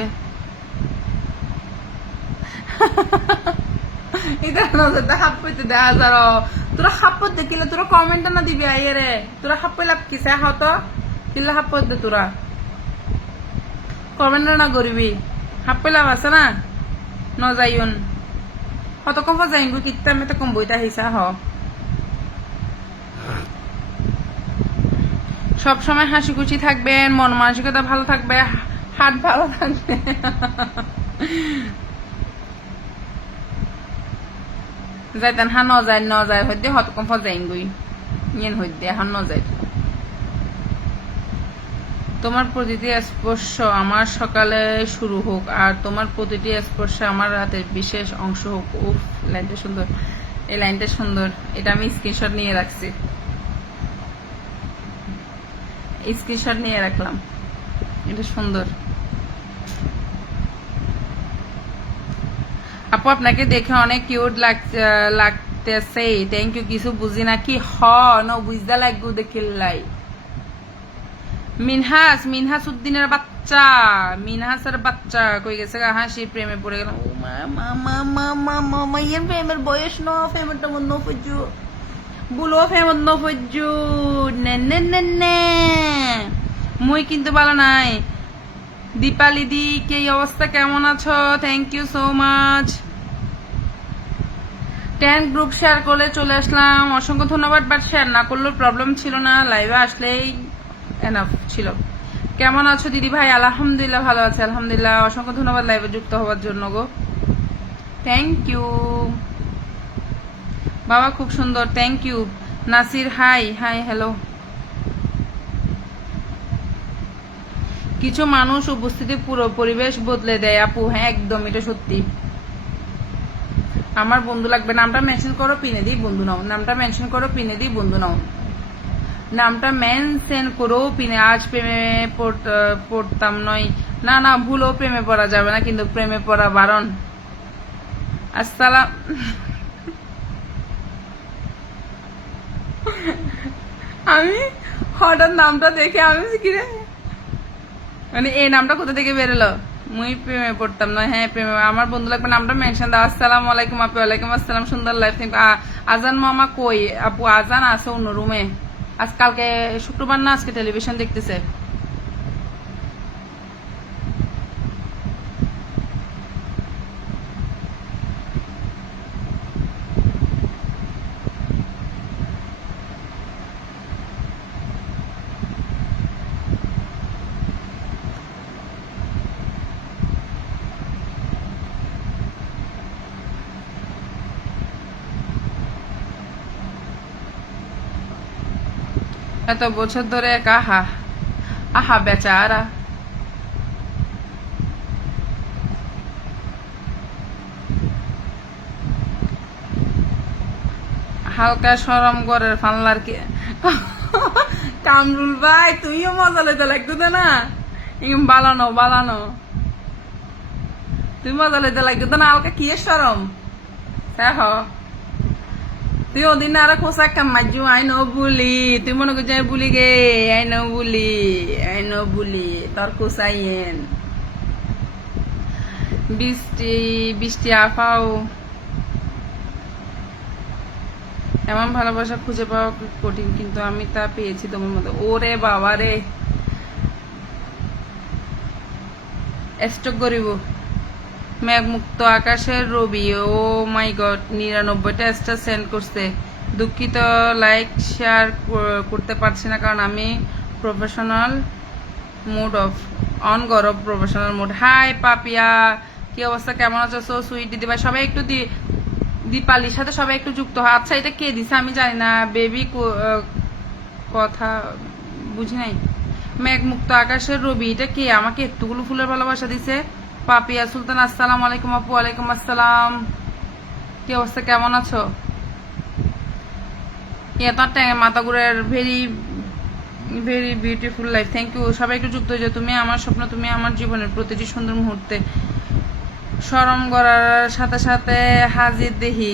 ইতারা নজর দে হাপ পেতে দে হাজার। তোরা হাপ্পত দেখিলে তোরা কমেন্ট না দিবি আইয়ে রে। তোরা হাপ্পে লাভ কিসে হত কিল্লা হাপ্পত দে। তোরা কমেন্ট না করিবি, হাপ্পে লাভ আছে না। ন যাইন কত কম যাইন গো কিত্তা আমি তো কম বইটা হিসা হ। সবসময় হাসি খুশি থাকবেন, মন মানসিকতা ভালো থাকবে, হাত ভালো থাকবে। যাইতেন হা ন যায় হইতে হত কম যাইন গই ইয়েন হইতে হান ন যাই। তোমার প্রতিটি স্পর্শ আমার সকালে শুরু হোক, আর তোমার প্রতিটি স্পর্শে আমার রাতের বিশেষ অংশ হোক। উফ, লাইনটা সুন্দর। এই লাইনটা সুন্দর। এটা আমি স্ক্রিনশট নিয়ে রাখছি, স্ক্রিনশট নিয়ে রাখলাম। এটা সুন্দর। আপু আপনাকে দেখে অনেক কিউট লাগতেছে। Thank you. কিছু বুঝি না কি হ ন বুঝদা লাগবো দেখিল্লাই। মিনহাস উদ্দিনের বাচ্চা, মিনহাসের বাচ্চা কই গেছে গা? হাসি প্রেমে পড়ে গেলাম। ও মা মা মা মা মা মা মা, ইয়ের প্রেমের বয়স ন, প্রেমেরটা মন নফজু বুলো, প্রেমত নফজু নে নে নে নে। মুই কিন্তু ভালো নাই। দীপালি দি, কি অবস্থা, কেমন আছো? Thank you so much. 10 group share করলে চলে আসলাম, অসংখ্য ধন্যবাদ। বাট শেয়ার না করলেও প্রবলেম ছিল না, লাইভে আসলেই এনাফ ছিল। কেমন আছো দিদি ভাই? আলহামদুলিল্লাহ ভালো আছে, আলহামদুলিল্লাহ। অসংখ্য ধন্যবাদ লাইভে যুক্ত হওয়ার জন্য গো, থ্যাংক ইউ। বাবা খুব সুন্দর, thank you. Nasir hi hi hello. কিছু মানুষ উপস্থিতি পুরো পরিবেশ বদলে দেয় আপু, হ্যাঁ একদম, এটা সত্যি। আমার বন্ধু লাগবে, নামটা মেনশন করো, পিনে দিই বন্ধু নাও। নামটা মেনশন করো, পিনে দিই বন্ধু নাও। নামটা মেনশন করো, পিনে। আজ প্রেমে পড়তাম নয়, না না, ভুলও প্রেমে পড়া যাবে না, কিন্তু প্রেমে পড়া বারণ। আসসালাম। আমি হঠাৎ নামটা দেখে আমি কিরে, মানে এই নামটা কোথা থেকে বেরোলো? মুই প্রেমে পড়তাম না, হ্যাঁ প্রেমে। আমার বন্ধু লাগবে, নামটা মেনশন দাও। আসসালামু আলাইকুম আপু। ওয়ালাইকুম আসসালাম, সুন্দর লাইফ। আজান মামা কই আপু? আজান আছে অন্য রুমে, আজকালকে শুক্রবার না, আজকে টেলিভিশন দেখতেছে। এত বছর ধরে এক, আহা আহা বেচারা। হালকা সরম গরের ফানলার কি কামরুল ভাই, তুইও মজা লইতে লাগতো না? বালানো বালানো, তুই মজা লইতে লাগতো না? হালকা কি সরম, হ্যাঁ তুই ওদিন আরো খোসা কামাজু, আই নো বুলি, তুই মনে করছি আমি বুলি গে, I know bully, I know bully, তোর খোসাইয়েন। বৃষ্টি বৃষ্টি আফাও, এমন ভালোবাসা খুঁজে পাওয়া কঠিন, কিন্তু আমি তা পেয়েছি তোমার মতো। ওরে বাবা রে, স্টক করিব। মেঘমুক্ত আকাশের রবি, ও মাই গড, 99টা স্টার সেন্ড করছে। দুঃখিত, লাইক শেয়ার করতে পারছি না, কারণ আমি প্রফেশনাল মুড অন করো, প্রফেশনাল মুড। হাই পাপিয়া, কি অবস্থা, কেমন আছো? সো সুইট দিদি ভাই, সবাই একটু দীপালির সাথে সবাই একটু যুক্ত হয়। আচ্ছা এটা কে দিছে আমি জানি না, বেবি কথা বুঝি নাই। মেঘমুক্ত আকাশের রবি, এটা কে? আমাকে এতগুলো ফুলের ভালোবাসা দিছে। পাপিয়া সুলতান, আসসালামু আলাইকুম আপু। ওয়ালাইকুম আসসালাম, কি অবস্থা, কেমন আছো? তোমার ট্যাঙে মাথা ঘুরের very very beautiful life, thank you. সবাই একটু যুক্ত হয়ে যাও। তুমি আমার স্বপ্ন, তুমি আমার জীবনের প্রতিটি সুন্দর মুহূর্তে। সরম করার সাথে সাথে হাজির দেহি।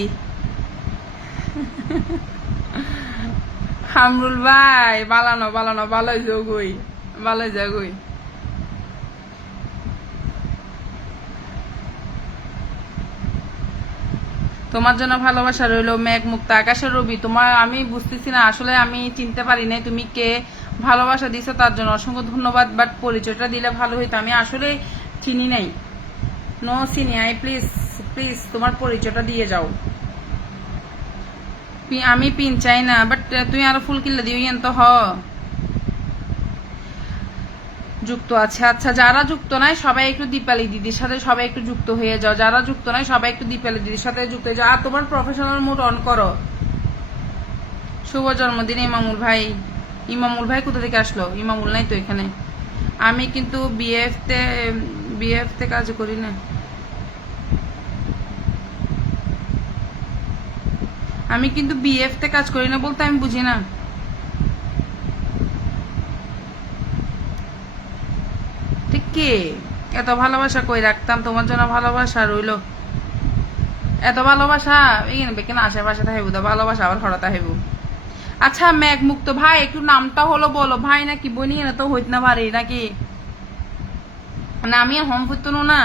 হামরুল ভাই, বালানো বালানো, ভালোই যোগই, ভালোই যাগই। তোমার জন্য ভালোবাসা রইলো, মেঘ মুক্ত আকাশের রবি। তোমার আমি বুঝতেছি না আসলে, আমি চিনতে পারি নাই তুমি কে। ভালোবাসা দিছো তার জন্য অসংখ্য ধন্যবাদ, বাট পরিচয়টা দিলে ভালো হইতো। আমি আসলে চিনি নাই, নো চিনি। আই প্লিজ প্লিজ তোমার পরিচয়টা দিয়ে যাও। আমি পিন চাই না, বাট তুই আরো ফুল কিনলে দিও তো। যুক্ত আছে, আচ্ছা যারা যুক্ত নাই সবাই একটু দীপালি দিদির সাথে সবাই একটু যুক্ত হয়ে যাও। যারা যুক্ত নাই সবাই একটু দীপালি দিদির সাথে যুক্ত হয়ে যাও, আর তোমার প্রফেশনাল মুড অন করো। শুভ জন্মদিন ইমামুল ভাই। ইমামুল ভাই কোথা থেকে আসলো? ইমামুল নাই তো এখানে। আমি কিন্তু বিএফ তে কাজ করি না, আমি কিন্তু বিএফ তে কাজ করি না বলতে আমি বুঝি না। ঠিক কি, এত ভালোবাসা কই রাখতাম, তোমার জন্য ভালোবাসা রইলো। এত ভালোবাসা এখানে আশেপাশে থাকবো, তো ভালোবাসা আবার হঠাৎ থাকবো। আচ্ছা মেঘ মুক্ত ভাই একটু নামটা হলো বলো ভাই নাকি বনি না তো হইত না পারি নাকি মানে আমি আর হোম ফুটতো না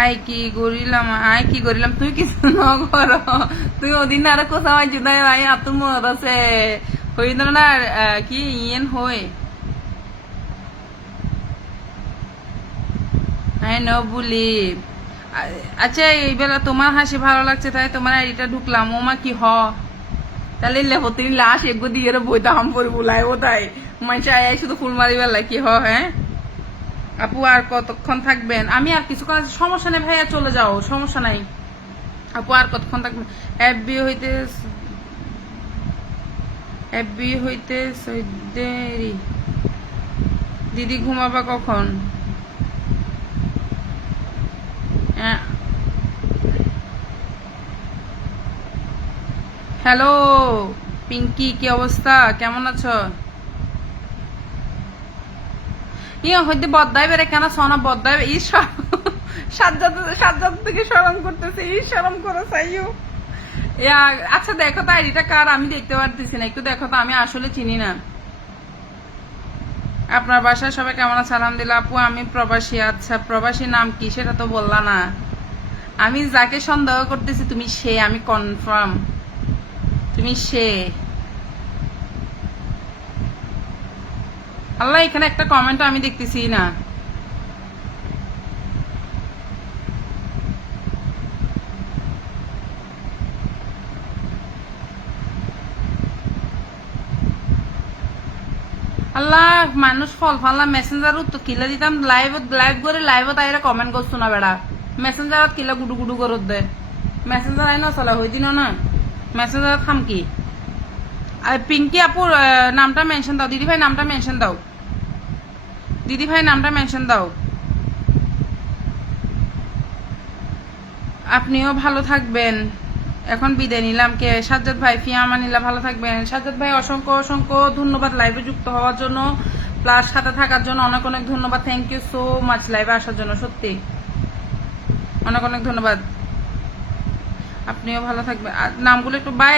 আই কি করিলাম তুই কিছু ন কর তুই ওদিন আর কোথাও আইছি তাই ভাই আতুর মত আছে হইল না কি ইয়েন হই আই নো বলি আচ্ছা এইবেলা তোমার হাসি ভালো লাগছে তাই তোমার আইডিটা ঢুকলাম ওমা কি হ তাহলে লেপতিনি লাশ এগো দিয়ে বইটা হাম পরে বুলাই ও তাই মানুষ আই শুধু ফুল মারি বেলা কি হ হ্যাঁ আপু আর কতক্ষণ থাকবেন আমি আর কিছুক্ষণ আছে সমস্যা নেই ভাইয়া চলে যাও সমস্যা নাই আপু আর কতক্ষণ থাকবেন এফবি হইতে দেরি দিদি ঘুমাবা কখন হ্যালো পিঙ্কি কি অবস্থা কেমন আছো ইয়া হইতে বদ্দাই বেড়ে কেন সোনা বদ্দাই ই সাজ্জাদ থেকে শরম করতেছে ই শরম করো চাইও আচ্ছা দেখো তো আইডিটা কার আমি দেখতে পারতেছি না একটু দেখো তো আমি আসলে চিনি না আপনার বাসায় সবাই কেমন আছে আলহামদুলিল্লাহ আপু আমি প্রবাসী আচ্ছা প্রবাসী নাম কি সেটা তো বললা না আমি যাকে সন্দেহ করতেছি তুমি সে আমি কনফার্ম তুমি সে আল্লাহ এখানে একটা কমেন্ট আমি দেখতেছি না আল্লাহ মানুষ ফল ফাল্লা মেসেঞ্জার তো কিলা দিতাম লাইভ করে লাইভত আইরা কমেন্ট করছো না বেড়া মেসেঞ্জারত কিলা গুডু গুডু করত দে মেসেঞ্জার আই না চলা হই দিন না মেসেঞ্জারত খাম কি আর পিঙ্কি আপুর নামটা মেনশন দাও দিদি ভাই নামটা মেনশন দাও দিদি ভাই নামটা মেনশন দাও আপনিও ভালো থাকবেন এখন বিদায় নিলাম কে সাজ্জাদ ভাই ফিয়া আমানিল্লাহ ভালো থাকবেন সাজ্জাদ ভাই অসংখ্য অসংখ্য ধন্যবাদ লাইভে যুক্ত হওয়ার জন্য প্লাস সাথে থাকার জন্য অনেক অনেক ধন্যবাদ থ্যাংক ইউ সো মাচ লাইভে আসার জন্য সত্যি অনেক অনেক ধন্যবাদ আপনিও ভালো থাকবেন নামগুলো একটু ভাই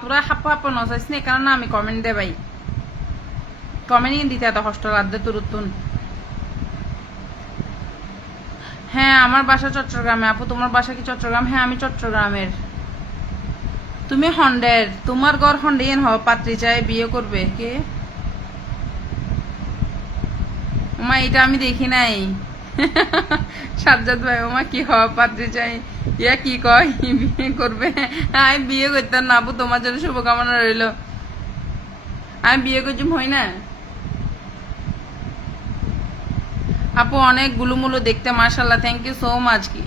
তোরা হাপ্পা হাপ্পা নচাইস না কারণ আমি কমেন্ট দে ভাই কমেন্ট দিতে এত কষ্ট রাধে তুরুতুন হ্যাঁ আমার বাসা চট্টগ্রামে আপু তোমার বাসা কি চট্টগ্রাম হ্যাঁ আমি চট্টগ্রামের তুমি হন্ডের তোমার ঘর হন্ডেন হও পাত্রী চাই বিয়ে করবে কে ওমা এটা আমি দেখি নাই সাজ্জাদ ভাই ওমা কি হওয়া পাত্রী চাই ইয়া কি কয় বিয়ে করবে আমি বিয়ে করতাম না আপু তোমার জন্য শুভকামনা রইল আমি বিয়ে করছি হই না আপু অনেক গুলুমুলু দেখতে মাশাল্লাহ থ্যাংক ইউ সো মাচ কি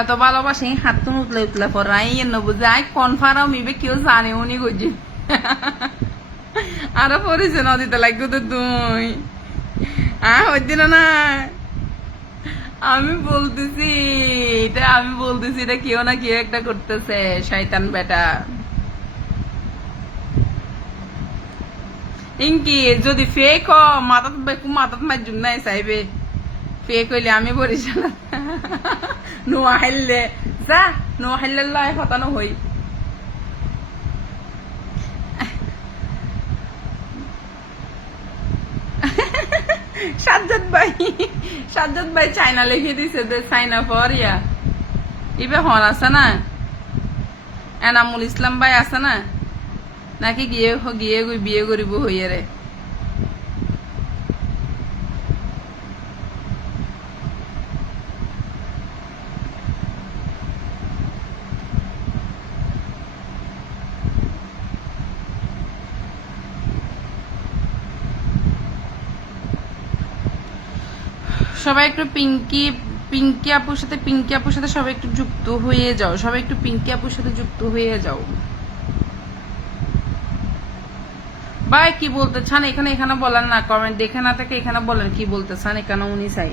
এত ভালোবাসে হাত তো উতলে উতলে পর আই এনে বুঝে আই কনফার্ম ইবে কেউ জানে উনি করছি আরো পরিছে নদীতে লাগবে তো তুই হইদিন না আমি বলতেছি এটা কেউ না কেউ একটা করতেছে শয়তান বেটা ইনকি যদি ফেক হ মাথাত মারজুম নাই চাইবে ফেক হইলে আমি বরিশাল নোয়া হাইলে যা নোয়া হাইলে লাই হতানো হই সাজ্জাদ ভাই চাইনা লিখে দিছে চাইনা ফর ইয়া ইবে হন আছে না এনামুল ইসলাম ভাই আছে না নাকি গিয়ে বিয়ে করিব হইয়ে রে সবাই একটু পিঙ্কি আপুর সাথে সবাই একটু যুক্ত হয়ে যাও সবাই একটু পিঙ্কি আপুর সাথে যুক্ত হয়ে যাও ভাই কি বলতে চান এখানে বলেন না কমেন্ট দেখে না থাকে এখানে বলেন কি বলতে চান এখানে উনি চাই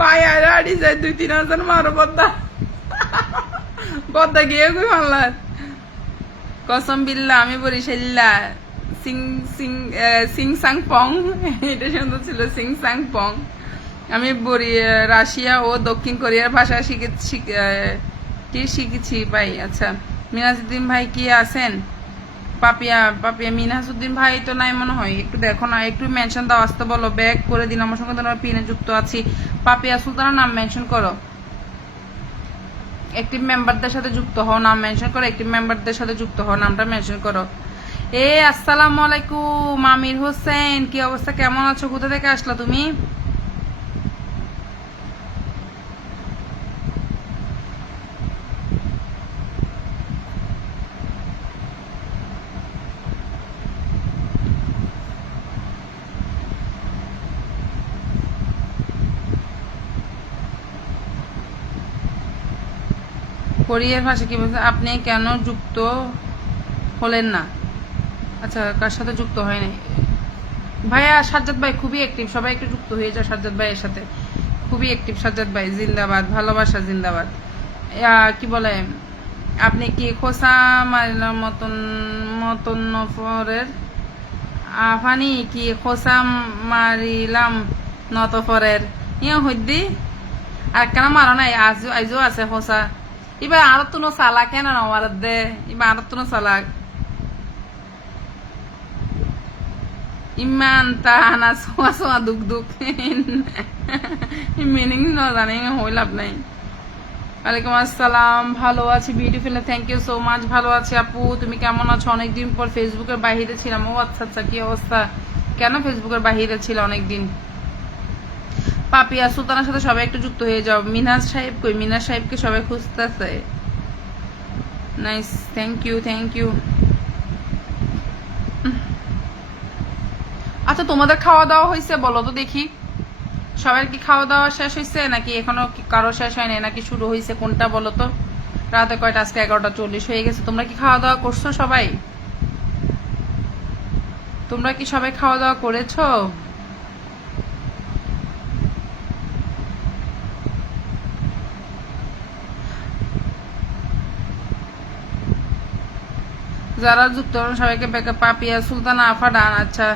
ভাই আড়ি যাই 2-3 হাজার মারো বদ্দা গিয়ে কই মারলার কসম বিল্লাহ আমি বরিশাল্লা। সিং সিং সিং সাং পং, এটা সুন্দর ছিল, সিং সাং পং। আমি রাশিয়া ও দক্ষিণ কোরিয়ার ভাষা শিখেছি ভাই। আচ্ছা, মিনাজউদ্দিন ভাই কি আছেন? পাপিয়া পাপিয়া মিনাজউদ্দিন ভাই তো নাই মনে হয়, একটু দেখো না, একটু মেনশন দাও, আসতে বলো, ব্যাক করে দিন আমার সঙ্গে, তোমার পিনে যুক্ত আছি। পাপিয়া সুলতানার নাম মেনশন করো, অ্যাক্টিভ মেম্বারদের সাথে যুক্ত হও, নাম মেনশন করো, অ্যাক্টিভ মেম্বারদের সাথে যুক্ত হও, নামটা মেনশন করো। আসসালামু আলাইকুম আমির হোসেন, কি অবস্থা, কেমন আছো, কোথা থেকে আসলা তুমি? কোরিয়ার ভাষা কি বলছে? আপনি কেন যুক্ত হলেন না? আচ্ছা, কার সাথে যুক্ত হয় নাই? ভাইয়া সাজ্জাদ ভাই খুবই অ্যাক্টিভ, সবাই একটু যুক্ত হয়ে যায় সাজ্জাদ ভাইয়ের সাথে, খুবই অ্যাক্টিভ সাজ্জাদ ভাই, জিন্দাবাদ, ভালোবাসা জিন্দাবাদ। কি বলে, আপনি কি খোসা মারিলাম মতন মতন নফরের আফানি কি খোসা মারিলাম নতফরের ইয়ে হইদি আর কেন মারো নাই? আজও আছে খোসা, এবার আরো তুনো সালা কেন আমার দে, এবার আরো তুনো সালা ইমান তাহানা সোয়া সোয়া দুক দুক মিনিং ন জানি হই লাভ নাই। ওয়ালাইকুম আসসালাম, ভালো আছি beautiful, thank you so much, ভালো আছি আপু, তুমি কেমন আছো? অনেকদিন পর ফেসবুকের বাহিরে ছিলাম। ও আচ্ছা আচ্ছা, কি অবস্থা, কেন ফেসবুকের বাহিরে ছিল অনেকদিন? পাপিয়া সুলতানার সাথে সবাই একটু যুক্ত হয়ে যাও। মিনাজ সাহেব কই? মিনাজ সাহেবকে সবাই খুঁজতেছে। Nice, thank you thank you. আচ্ছা, তোমাদের খাওয়া দাওয়া হয়েছে বলো তো দেখি, সবার কি খাওয়া দাওয়া শেষ হয়েছে নাকি এখনো কারো শেষ হয় নাই, নাকি শুরু হয়েছে, কোনটা বলো তো? রাতে কয়টা? আজকে 11:40 হয়ে গেছে। তোমরা কি খাওয়া দাওয়া করছো সবাই? তোমরা কি সবাই খাওয়া দাওয়া করেছো? যারা যুক্ত হন সবাইকে পাপিয়া সুলতানা আফা ডান। আচ্ছা,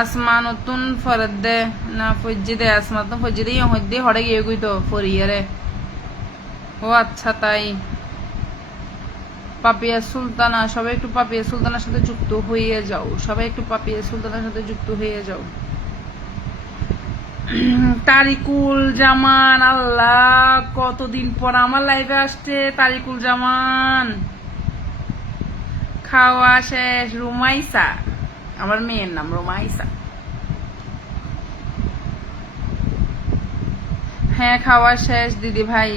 আসমা নতুন ফরদ দে না ফজ্জি দে, আসমা নতুন ফজ্জি দে হইদি হড়ে গিয়ে গই তো ফরিয়ারে। ও আচ্ছা তাই। পাপিয়া সুলতানা, সবাই একটু পাপিয়া সুলতানার সাথে যুক্ত হয়ে যাও, সবাই একটু পাপিয়া সুলতানার সাথে যুক্ত হয়ে যাও। তারিকুল জামান, আল্লাহ কতদিন পর আমার লাইভে আসছে তারিকুল জামান। খাওয়া শেষ? রুমাইসা, আমার মেয়ের নাম রুমাইসা। হ্যাঁ খাওয়া শেষ দিদি ভাই।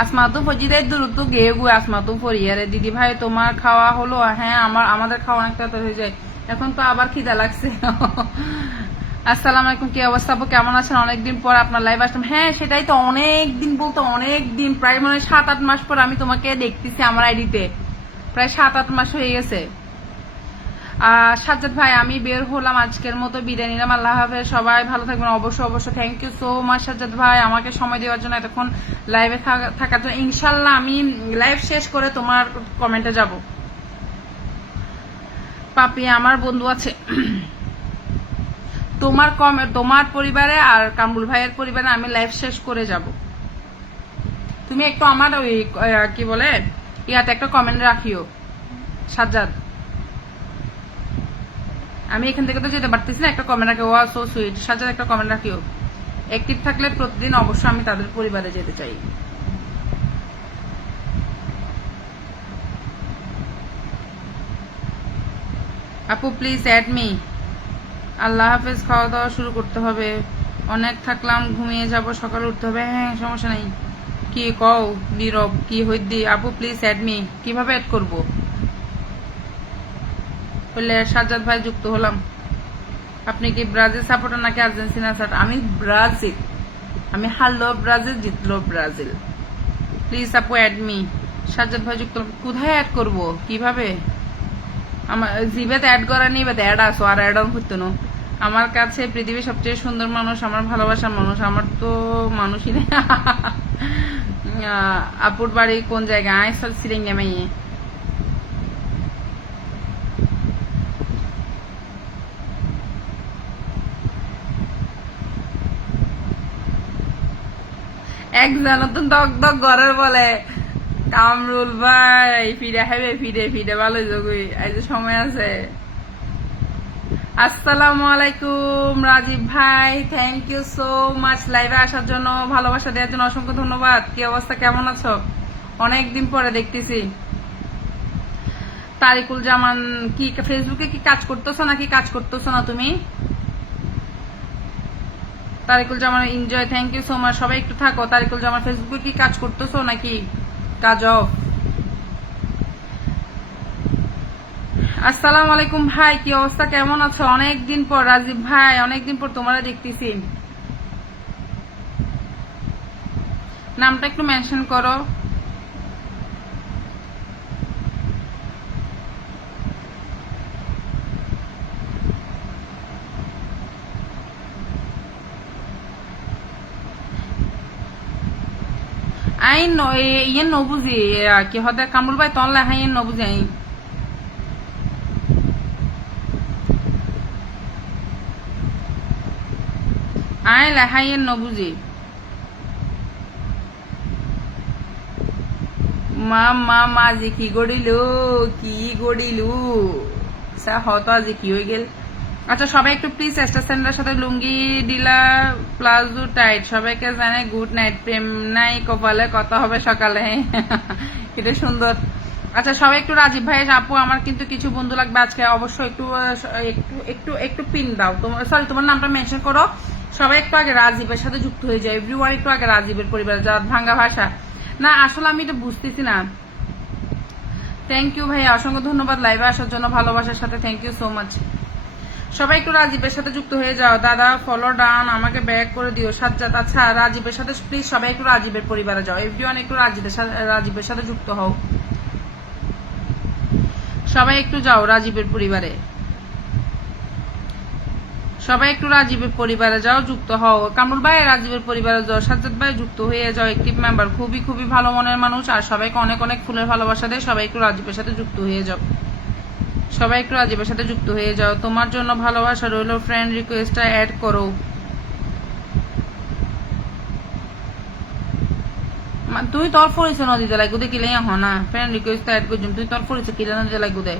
আসমাতু ফজিদে দ্রুত গিয়ে গু আসমাতু ফরিয়ারে দিদি ভাই, তোমার খাওয়া হলো? হ্যাঁ আমাদের খাওয়া অনেকটা তো হয়ে যায়, এখন তো আবার খিদা লাগছে। আসসালামু আলাইকুম, কি অবস্থা আপু, কেমন আছেন? অনেকদিন পর আপনার লাইভ আসলাম। হ্যাঁ সেটাই তো, অনেকদিন বলতে অনেকদিন, প্রায় মনে হয় 7-8 মাস পর আমি তোমাকে দেখতেছি আমার আইডিতে, প্রায় 7-8 মাস হয়ে গেছে। সাজ্জাদ ভাই আমি বের হলাম, আজকের মতো বিদায় নিলাম, আল্লাহ হাফেজ, সবাই ভালো থাকবেন। অবশ্যই অবশ্যই, thank you so much Sajjad ভাই আমাকে সময় দেওয়ার জন্য, এতক্ষণ লাইভে থাকার জন্য। ইনশাল্লাহ আমি লাইভ শেষ করে তোমার কমেন্টে যাব। পাপি আমার বন্ধু আছে তোমার পরিবারে আর কামরুল ভাইয়ের পরিবারে, আমি লাইভ শেষ করে যাব। তুমি একটু আমার ওই কি বলে ইয়াতে একটা কমেন্ট রাখিও সাজ্জাদ, আমি এখান থেকে তো যেতে পারতেছি না, একটা কমেন্ট রাখি। ওয়া সো সুইট সাজ্জাদ, একটা কমেন্ট রাখিও। অ্যাক্টিভ থাকলে প্রতিদিন অবশ্যই আমি তাদের পরিবারে যেতে চাই। আপু প্লিজ অ্যাড মি। আল্লাহ হাফেজ, খাওয়া দাওয়া শুরু করতে হবে, অনেক থাকলাম, ঘুমিয়ে যাব, সকালে উঠতে হবে। হ্যাঁ সমস্যা নাই। কি কও নীরব, কি হইদি? আপু প্লিজ অ্যাড মি, কিভাবে অ্যাড করবো? বললে সাজ্জাদ ভাই যুক্ত হলাম। আপনি কি ব্রাজিল সাপোর্টার নাকি আর্জেন্টিনা সাপোর্টার? আমি ব্রাজিল, আমি হারলো ব্রাজিল, জিতলো ব্রাজিল। প্লিজ আপু অ্যাড মি। সাজ্জাদ ভাই যুক্ত, কোথায় অ্যাড করব, কিভাবে? আমার জিবেতে অ্যাড করা নেই, বাট অ্যাড আসো, আর অ্যাড অন করতে নো। আমার কাছে পৃথিবীর সবচেয়ে সুন্দর মানুষ আমার ভালোবাসার মানুষ, আমার তো মানুষই নেই। আপুর বাড়ি কোন জায়গায় আইসল সিরিঙ্গে মেয়ে একজন তো দক দক ঘরের বলে কামরুল ভাই ফিরে খাইবে ফিরে ফিরে ভালো যোগই আজ সময় আছে। আসসালামু আলাইকুম রাজীব ভাই, থ্যাংক ইউ সো মাচ লাইভে আসার জন্য, ভালোবাসা দেওয়ার জন্য অসংখ্য ধন্যবাদ। কি অবস্থা, কেমন আছো? অনেকদিন পরে দেখতেছি। তারিকুল জামান কি ফেসবুকে কি কাজ করতেছো নাকি কাজ করতেছো না তুমি? Tariqul Zaman enjoy, thank you so much. সবাই একটু থাকো। তারিকুল জামান ফেসবুকে কি কাজ করতেছো নাকি কাজ অফ? আসসালামু আলাইকুম ভাই, কি অবস্থা, কেমন আছো? অনেকদিন পর রাজীব ভাই, অনেকদিন পর তোমারা দেখতেছি। নামটা একটু মেনশন করো। আইন ইয়ে নবুঝি কি হতে কামরুল ভাই তন লেখা ইয়ে নবুঝি আইন আই লেখা ইয়ে নবুঝি মা মা মা আজি কি গড়িলু হতো আজি কি হয়ে গেল। আচ্ছা সবাই একটু প্লিজ স্ট্যান্ডার সাথে লুঙ্গি ডিলা প্লাজো টাইট, সবাইকে জানে গুড নাইট, প্রেম নাই কপালে, কথা হবে সকালে। এটা সুন্দর। আচ্ছা সবাই একটু রাজীব ভাই আপু, আমার কিন্তু কিছু বন্ধু লাগবে আজকে, অবশ্যই একটু একটু একটু একটু পিন দাও, সরি তোমার নামটা মেনশন করো। সবাই একটু আগে রাজীবের সাথে যুক্ত হয়ে যায়, এভরিওয়ান একটু আগে রাজীবের পরিবার, যা ভাঙ্গা ভাষা না আসলে আমি এটা বুঝতেছি না। থ্যাংক ইউ ভাইয়া, অসংখ্য ধন্যবাদ লাইভে আসার জন্য, ভালোবাসার সাথে থ্যাংক ইউ সো মাচ। সবাই একটু রাজীবের সাথে যুক্ত হয়ে যাও। দাদা ফলো ডান, আমাকে ব্যাক করে দিও সাজ্জাদ। আচ্ছা রাজীবের সাথে প্লিজ সবাই একটু রাজীবের পরিবারে যাও, এভরিওয়ান একটু রাজীবের সাথে যুক্ত হও। সবাই একটু যাও রাজীবের পরিবারে, সবাই একটু রাজীবের পরিবারে যাও, যুক্ত হও। কামরুল ভাই রাজীবের পরিবারে যাও, সাজ্জাদ ভাই যুক্ত হয়ে যাও, একটিভ মেম্বার, খুবই খুবই ভালো মনের মানুষ, আর সবাইকে অনেক অনেক ফুলের ভালোবাসা দেয়। সবাই একটু রাজীবের সাথে যুক্ত হয়ে যাও, সবাই একটু রাজীবের সাথে যুক্ত হয়ে যাও। তোমার জন্য ভালোবাসা রইল, ফ্রেন্ড রিকোয়েস্টটা অ্যাড করো। তুই তোর ফরিস নদীতে লাগু দে কিলে হ না, ফ্রেন্ড রিকোয়েস্ট অ্যাড করছিস, তুই তোর ফরিস কিলে নদীতে লাগু দে।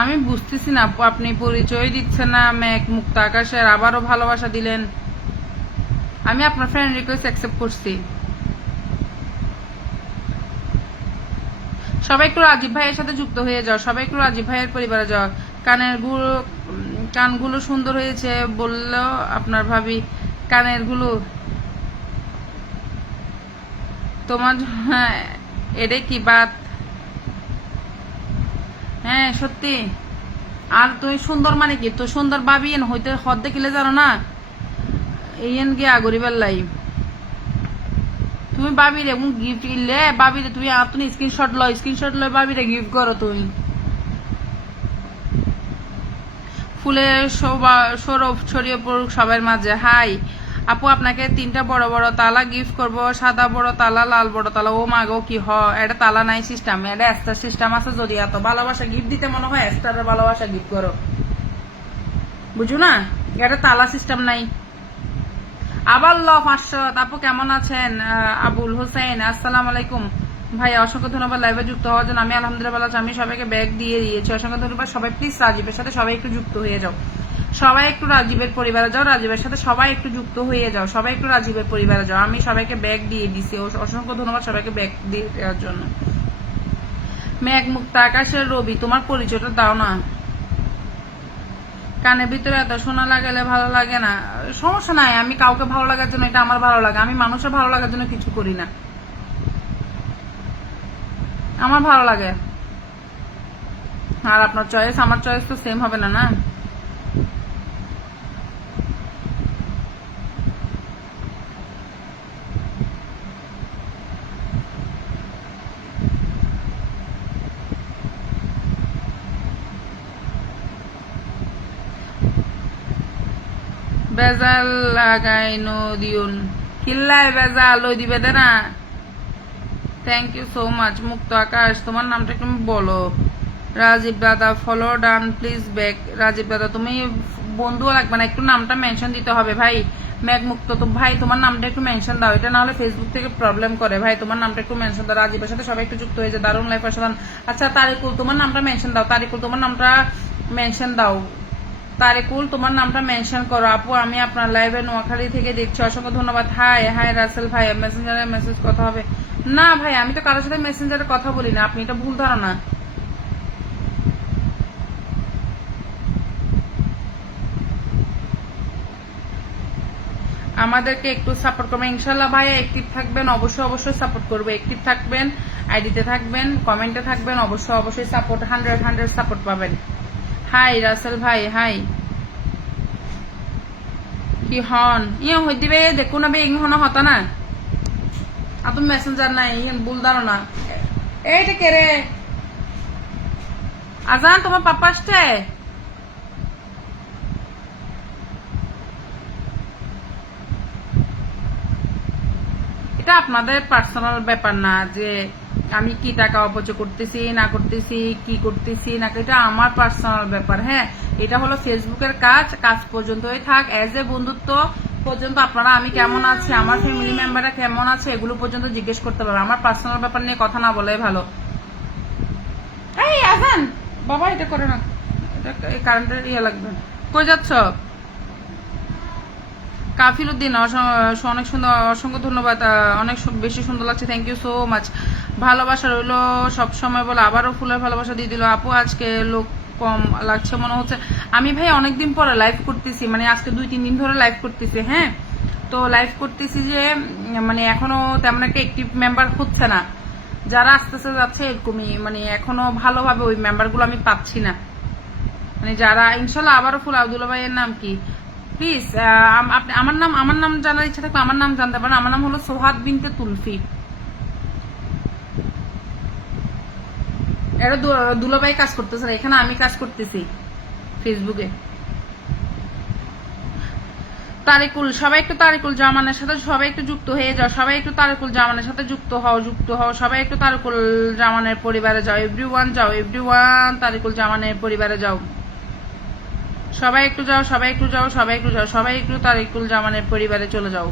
আমি বুঝতেছি না আপনি পরিচয় দিচ্ছেন না, মেঘ মুক্ত আকাশের, আবারও ভালোবাসা দিলেন। আমি আপনার ফ্রেন্ড রিকোয়েস্ট অ্যাকসেপ্ট করছি। সবাই একটু রাজীব ভাইয়ের সাথে যুক্ত হয়ে যাও, সবাই একটু রাজীব ভাইয়ের পরিবারে যাও। কানগুলো সুন্দর হয়েছে বললো আপনার ভাবি, কানের গুলো তোমার, হ্যাঁ এটা কি বাত, হ্যাঁ সত্যি। আর তুই সুন্দর মানে কি, তো সুন্দর ভাবি হইতে হদ দেখিলে জানো না, এই গিয়ে আগরিবার লাই তুমি বাবিরে গিফট ইলে বাবিরে তুমি স্ক্রিনশট লয় বাবিরে গিফট করো। তুমি ফুলের সৌরভ ছড়িয়ে পড়ুক সবার মাঝে। হাই আপু, আপনাকে 3টা বড় বড় তালা গিফট করব, সাদা বড় তালা, লাল বড় তালা। ও মাগো কি এটা তালা নাই সিস্টেম, এটা এক্সট্রা সিস্টেম আছে। যদি এত ভালোবাসা গিফট দিতে মনে হয় এক্সট্রা ভালোবাসা গিফট করো, বুঝো না, এটা তালা সিস্টেম নাই। আবার ল 500। আপু কেমন আছেন? আবুল হোসেন আসসালাম আলাইকুম ভাইয়া, অসংখ্য ধন্যবাদ লাইভে যুক্ত হওয়ার জন্য। আমি আলহামদুলিল্লাহ ভালো আছি, আমি সবাইকে ব্যাগ দিয়ে দিয়েছি, অসংখ্য ধন্যবাদ। সবাই প্লিজ রাজীবের সাথে সবাই একটু যুক্ত হয়ে যাও, সবাই একটু রাজীবের পরিবারে যাও, রাজীবের সাথে সবাই একটু যুক্ত হয়ে যাও, সবাই একটু রাজীবের পরিবারে যাও। আমি সবাইকে ব্যাগ দিয়ে দিছি, অসংখ্য ধন্যবাদ সবাইকে ব্যাগ দিয়ে দেওয়ার জন্য। মেঘ মুক্ত আকাশের রবি, তোমার পরিচয়টা দাও না। কানের ভিতরে এত শোনা লাগালে ভালো লাগে না, সমস্যা নাই, আমি কাউকে ভালো লাগার জন্য, এটা আমার ভালো লাগে, আমি মানুষের ভালো লাগার জন্য কিছু করি না, আমার ভালো লাগে। আর আপনার চয়েস আমার চয়েস তো সেম হবে না, না? বেজাল লাগাইনো দিউন, কিল্লায় বেজাল ওই দিবে দে না। Thank you so much. Mukto Akash, তোমার নামটা একটু বলো। রাজীব দাদা follow done please back. Rajib দাদা তুমি বন্ধুও লাগবে না, একটু নামটা মেনশন দিতে হবে ভাই। মেঘমুক্ত তো ভাই তোমার নামটা একটু মেনশন দাও, এটা না হলে ফেসবুক থেকে প্রবলেম করে ভাই। তোমার নামটা একটু মেনশন দাও, রাজীবের সাথে সবাই একটু যুক্ত হয়ে যায়, দারুণ লাইফ অসাধারণ। আচ্ছা তারিকুল তোমার নামটা মেনশন দাও, তারিকুল তোমার নামটা মেনশন দাও, তারিকুল তোমার নামটা মেনশন করো। আপু আমি আপনার লাইভে নোয়াখালী থেকে দেখছি, অসংখ্য ধন্যবাদ। হাই হাই রাসেল ভাই, মেসেঞ্জারে মেসেজ কথা হবে না ভাই, আমি তো কারোর সাথে মেসেঞ্জারে কথা বলি না, আপনি এটা ভুল ধারণা। আমাদেরকে একটু সাপোর্ট করবেন ইনশাল্লাহ ভাই, অ্যাক্টিভ থাকবেন, অবশ্যই অবশ্যই সাপোর্ট করবে, অ্যাক্টিভ থাকবেন, আইডিতে থাকবেন, কমেন্টে থাকবেন, অবশ্যই অবশ্যই সাপোর্ট 100 সাপোর্ট পাবেন। হাই রাসেল ভাই হাই। কি হন ইয়ে হই দিবে দেখো না বে ইং হন হতা না, আর তুমি মেসেঞ্জার নাই ইয়ে ভুল ধারণা। এইটা কে রে? আজান তোমার পাপা আসছে? এটা আপনাদের পার্সোনাল ব্যাপার না যে আমি কি টাকা অপচয় করতেছি না করতেছি, কি করতেছি না, এটা আমার পার্সোনাল ব্যাপার। হ্যাঁ, এটা হলো ফেসবুকের কাজ, কাজ পর্যন্তই থাক। এজ এ বন্ধুত্ব পর্যন্ত আপনারা আমি কেমন আছি, আমার ফ্যামিলি মেম্বাররা কেমন আছে, এগুলো পর্যন্ত জিজ্ঞেস করতে পারবে, আমার পার্সোনাল ব্যাপার নিয়ে কথা না বলাই ভালো। এই আজান বাবা এটা করে না, এটা কারেন্টের ইয়ে লাগবে। কই যাচ্ছ? কাফিল উদ্দিন অনেক সুন্দর, অসংখ্য ধন্যবাদ, অনেক বেশি সুন্দর লাগছে, থ্যাংক ইউ সো মাচ। ভালোবাসা রইলো সবসময় বলে আবারও ফুলের ভালোবাসা দিয়ে দিল। আপু আজকে লোক কম লাগছে মনে হচ্ছে। আমি ভাই অনেকদিন পরে লাইভ করতেছি, মানে আজকে 2-3 দিন ধরে লাইভ করতেছি। হ্যাঁ, তো লাইভ করতেছি যে মানে এখনো তেমন একটা অ্যাক্টিভ মেম্বার হচ্ছে না, যারা আস্তে আস্তে যাচ্ছে এরকমই, মানে এখনো ভালোভাবে ওই মেম্বারগুলো আমি পাচ্ছি না, মানে যারা ইনশাল্লাহ আবারও ফুল। আব্দুল্লাহ ভাইয়ের নাম কি প্লিজ? আপনি আমার নাম জানার ইচ্ছা থাকলে আমার নাম জানতে পারেন, আমার নাম হলো সোহাদ বিনতে তুলফি। এটা দুলাভাই কাজ করতেছে না, এখানে আমি কাজ করতেছি ফেসবুকে। তারিকুল, সবাই একটু তারিকুল জামানের সাথে সবাই একটু যুক্ত হয়ে যাও, সবাই একটু তারিকুল জামানের সাথে যুক্ত হও, সবাই একটু তারিকুল জামানের পরিবারে যাও, এভরিওয়ান যাও, এভরিওয়ান তারিকুল জামানের পরিবারে যাও, সবাই একটু যাও, সবাই একটু যাও, সবাই একটু যাও, সবাই একটু তারিকুল জামানের পরিবারে চলে যাও,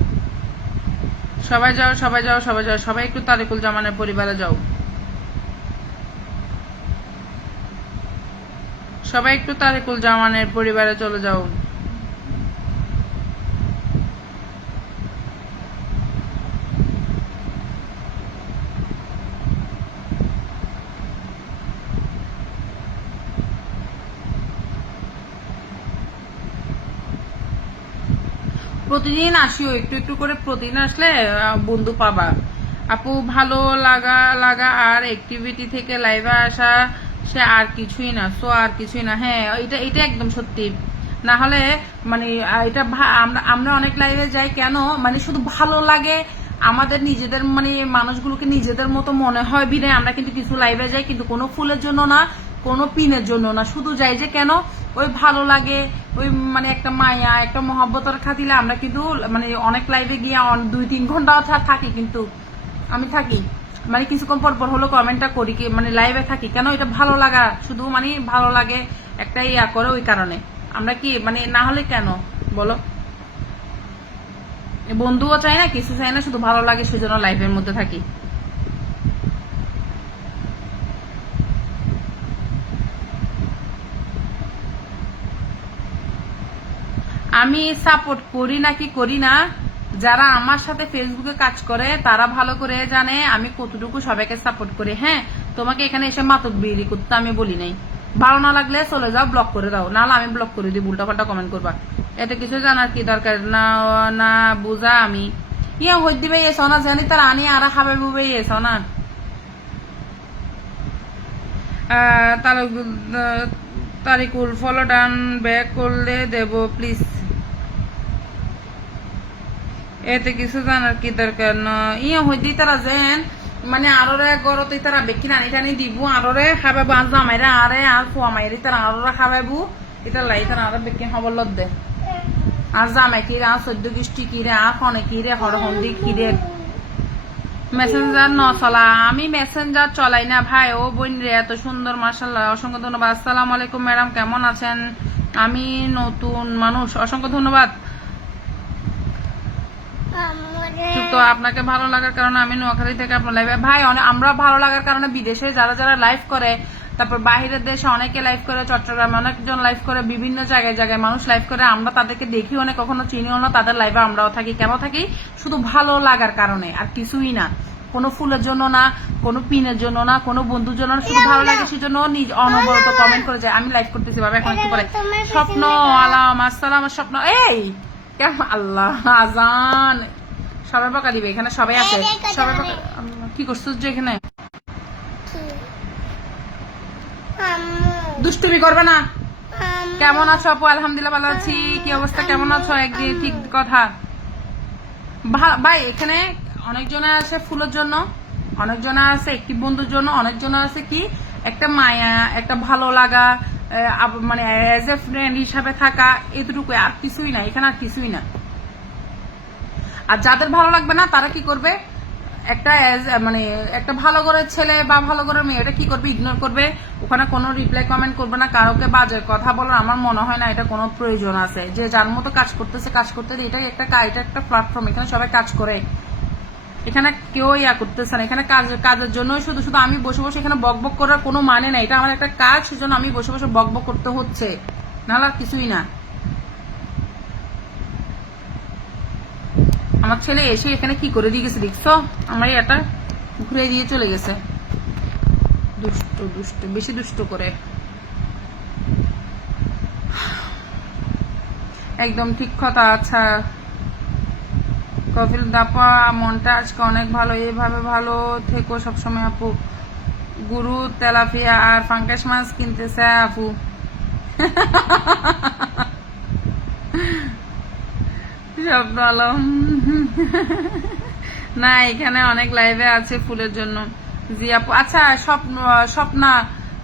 সবাই যাও, সবাই যাও, সবাই যাও, সবাই একটু তারিকুল জামানের পরিবারে যাও, সবাই একটু তারিকুল জামানের পরিবারে চলে যাও। প্রতিদিন আসিও, একটু একটু করে প্রতিদিন আসলে বন্ধু পাবা। আপু ভালো লাগা আর অ্যাক্টিভিটি থেকে লাইভে আসা সে আর কিছুই না, সো আর কিছুই না। হ্যাঁ, এটা একদম সত্যি। না হলে মানে এটা আমরা অনেক লাইভে যাই কেন, মানে শুধু ভালো লাগে আমাদের নিজেদের, মানে মানুষগুলোকে নিজেদের মতো মনে হয় বিনে আমরা কিন্তু কিছু লাইভে যাই, কিন্তু কোনো ফুলের জন্য না, কোনো পিনের জন্য না, শুধু যাই যে কেন ওই ভালো লাগে, ওই মানে একটা মায়া একটা মহব্বতের খাতিলে আমরা কিন্তু মানে অনেক লাইভে গিয়ে 2-3 ঘন্টা থাকি, কিন্তু আমি থাকি মানে কিছুক্ষণ পর পর হলো কমেন্টটা করি, কি মানে লাইভে থাকি কেন, এটা ভালো লাগা, শুধু মানে ভালো লাগে একটা ইয়া করে, ওই কারণে আমরা কি মানে না হলে কেন বলো, বন্ধুও চাই না কিছু চাই না, শুধু ভালো লাগে সেজন্য লাইভের মধ্যে থাকি। আমি সাপোর্ট করি নাকি করি না, যারা আমার সাথে ফেসবুকে কাজ করে তারা ভালো করে জানে আমি কতটুকু সবাইকে সাপোর্ট করি। হ্যাঁ, তোমাকে এখানে এসে মাতক বিড়ি করতে আমি বলি নাই। ভালো না লাগলে চলে যাও, ব্লক করে দাও, নাহলে আমি ব্লক করে দিই, উল্টা পাল্টা কমেন্ট করবা। এত কিছু জানার কি দরকার না, না বুঝা আমি ইয়ে হই দিবে এসো না, জানি তার আনি আর খাবে বুবে এসো না। তারিকুল ফলো ডান ব্যাক করলে দেব প্লিজ। এতে কিছু জানার কি দরকার না, ইয়ে হই দি তারা যেন মানে আরোরে গরতে তারা বেকি নানি টানি দিব, আরোরে খাবাবো আর জামাইরা আরে আর ফুয়া মাইরি তারা আরোরা খাবাবো, এটা লাই তারা আরো বেকি খবর লত দে। আর জামাই কিরে আর 14 গোষ্ঠী কিরে আর ফনে কিরে হরহন্দি কিরে। মেসেঞ্জার ন চলা, আমি মেসেঞ্জার চলাই না ভাই। ও বোন রে এত সুন্দর, মাশাআল্লাহ, অসংখ্য ধন্যবাদ। আসসালামু আলাইকুম ম্যাডাম, কেমন আছেন? আমি নতুন মানুষ, অসংখ্য ধন্যবাদ। তো আপনাকে ভালো লাগার কারণে আমি নোয়াখালী থেকে আপনার লাইভে ভাই, আমরা ভালো লাগার কারণে বিদেশে যারা যারা লাইভ করে, তারপর বাহিরের দেশে অনেকে লাইভ করে, চট্টগ্রামে অনেকজন লাইভ করে, বিভিন্ন জায়গায় জায়গায় মানুষ লাইভ করে, আমরা তাদেরকে দেখি অনেক, কখনো চিনিও না, তাদের লাইভে আমরাও থাকি। কেন থাকি? শুধু ভালো লাগার কারণে, আর কিছুই না। কোনো ফুলের জন্য না, কোনো পিনের জন্য না, কোনো বন্ধুর জন্য না, শুধু ভালো লাগে সেজন্য নিজ অনবরত কমেন্ট করে যায়। আমি লাইভ করতেছি বাবা এখন একটু পরে। স্বপ্ন আলাম আসসালাম, স্বপ্ন এই কেমন আল্লাহ আজান সবাই বকা দিবে, এখানে সবাই আছে, সবাই বকা। কি করছো যে এখানে দুষ্টুমি করবে না? কেমন আছো আপু? আলহামদুলিল্লাহ ভালো আছি। কি অবস্থা, কেমন আছো? একদিন ঠিক কথা ভাই, এখানে অনেকজনে আছে ফুলের জন্য, অনেকজনে আছে একটি বন্ধুর জন্য, অনেকজনে আছে কি একটা মায়া, একটা ভালো লাগা, মানে এজ এ ফ্রেন্ড হিসাবে থাকা, এতটুকু, আর কিছুই না এখানে, আর কিছুই না। আর যাদের ভালো লাগবে না তারা কি করবে, একটা মানে একটা ভালো ঘরের ছেলে বা ভালো ঘরের মেয়ে, এটা কি করবে, ইগনোর করবে, ওখানে কোনো রিপ্লাই কমেন্ট করবে না, কারোকে বাজে কথা বলার আমার মনে হয় না এটা কোনো প্রয়োজন আছে। যে যার মতো কাজ করতেছে কাজ করতে, এটা একটা প্ল্যাটফর্ম, এখানে সবাই কাজ করে, এখানে কেউ ইয়া করতেছে না, এখানে কাজের জন্যই শুধু শুধু আমি বসে বসে এখানে বক বক করার কোনো মানে নাই। এটা আমার একটা কাজ, সেজন্য আমি বসে বসে বক বক করতে হচ্ছে, নাহলে আর কিছুই না। আমার ছেলে এসে এখানে কি করে দিয়ে গেছে দেখছো, আমার এটা ঘুরে দিয়ে চলে গেছে। দুষ্ট দুষ্ট, বেশি দুষ্ট করে, একদম ঠিক কথা। আচ্ছা কফিল দাপা, মনটা আজকে অনেক ভালো, এইভাবে ভালো থেকো সবসময় আপু। গুরু তেলাপিয়া আর ফাঙ্কাস মাছ কিনতেছে আপু। স্বপ্ন আলম না, এখানে অনেক লাইভে আছে ফুলের জন্য। জি আপু, আচ্ছা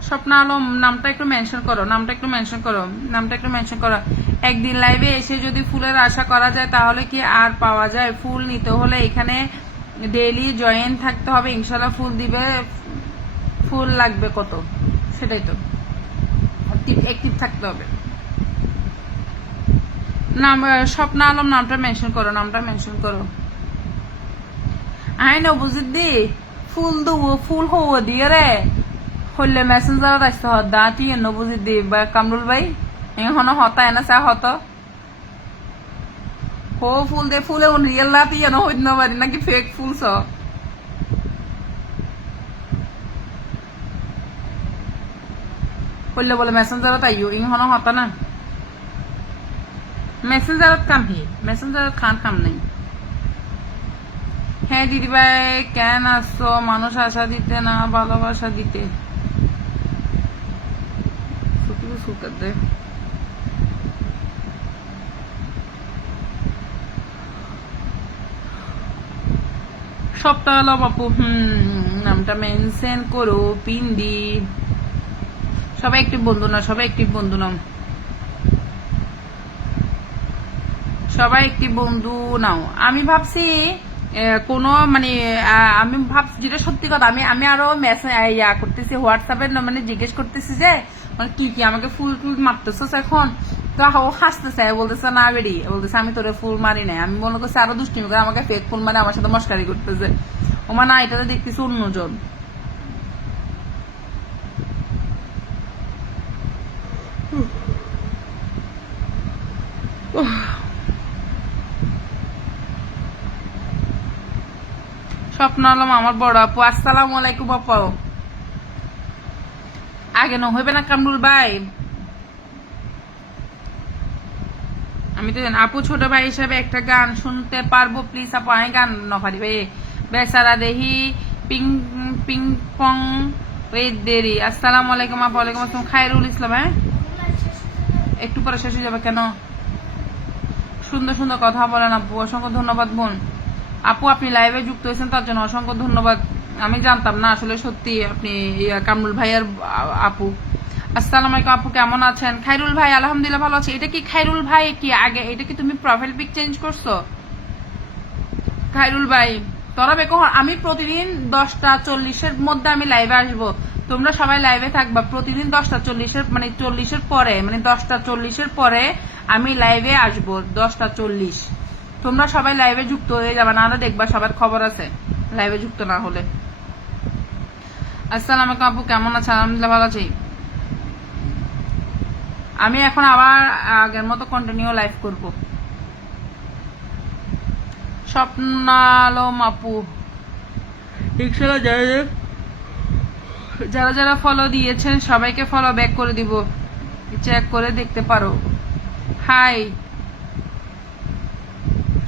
স্বপ্না আলম নামটা একটু মেনশন করো, নামটা একটু মেনশন করো। একদিন লাইভে এসে যদি ফুলের আশা করা যায় তাহলে কি আর পাওয়া যায়? ফুল নিতে হলে এখানে ডেইলি জয়েন থাকতে হবে, ইনশাল্লাহ ফুল দিবে। ফুল লাগবে কত? সেটাই তো, অ্যাক্টিভ থাকতে হবে। নাম স্বপ্না আলম নামটা মেনশন করো। আই ন বুঝিদি ফুল হওয়া দিয়ে রে হইলে মেসেঞ্জার আসতে হদা তুই ন বুঝিদি বা কামরুল ভাই এখন হতায় না চা হত হো ফুল দে ফুলে রিয়েল না তুই হইত না পারি নাকি ফেক ফুল স হইলে বলে মেসেঞ্জারত আইও ইহন হতা না মেসেঞ্জারত কাম নাই। হ্যাঁ দিদিভাই কেন আসছো? মানুষ আশা দিতে না ভালোবাসা দিতে। সপ্তাহ হলো বাপু, নামটা মেনশন করো পিন্ডি। সবাই একটি বন্ধু না, সবাই একটি বন্ধু নাও। আমি ভাবছি কোনো মানে আমি ভাবছি যেটা সত্যি কথা, আমি আরো মেসেজ করতেছি হোয়াটসঅ্যাপে, মানে জিজ্ঞেস করতেছি যে মানে কি আমাকে ফুল টুল মারতেছিস এখন? তো ও হাসতেছে, বলতেছে না বেরি, বলতেছে আমি তোরে ফুল মারি নাই। আমি মনে করছি আরো দুষ্টিমি করে আমাকে ফেক ফুল মারে, আমার সাথে মস্কারি করতেছে। ও মা না, এটাতে দেখতেছি অন্যজন। স্বপ্ন আলম আমার বড় আপু, আসসালামু আলাইকুম আপু। আগে না হইবে না কামরুল ভাই, আমি তো আপু ছোট ভাই হিসাবে একটা গান শুনতে পারবো প্লিজ আপু? আমি গান না পারিবে বেচারা দেহি পিং পিং পং ওয়েট দেরি। আসসালামু আলাইকুম আপু। ওয়ালাইকুম আসসালাম। খায়রুল ইসলাম। হ্যাঁ একটু পরে শেষ হয়ে যাবে কেন? সুন্দর সুন্দর কথা বলেন আপু, অসংখ্য ধন্যবাদ বোন। আপু আপনি লাইভে যুক্ত হয়েছেন তার জন্য অসংখ্য ধন্যবাদ। আমি জানতাম না আসলে সত্যি আপনি কামরুল ভাইয়ার আপু। আসসালামু আলাইকুম আপু, কেমন আছেন? খায়রুল ভাই আলহামদুলিল্লাহ ভালো আছি। এটা কি খায়রুল ভাই কি আগে এটা কি তুমি প্রোফাইল পিক চেঞ্জ করছো? খায়রুল ভাই তোরা বেকো, আমি প্রতিদিন 10:40-এর মধ্যে আমি লাইভে আসবো, তোমরা সবাই লাইভে থাকবা প্রতিদিন 10:40-এর মানে 40-এর পরে, মানে 10:40-এর পরে আমি লাইভে আসবো 10:40। তোমরা সবাই লাইভে যুক্ত হয়ে যাবে, না দেখবা সবার খবর আছে লাইভে যুক্ত না হলে। আসসালামু আলাইকুম আপু, কেমন আছেন? আলহামদুলিল্লাহ ভালো আছি। আমি এখন আবার আগের মতো কন্টিনিউ লাইভ করব। স্বপ্নালম আপু যারা যারা যারা ফলো দিয়েছেন সবাইকে ফলো ব্যাক করে দিব, চেক করে দেখতে পারো। হাই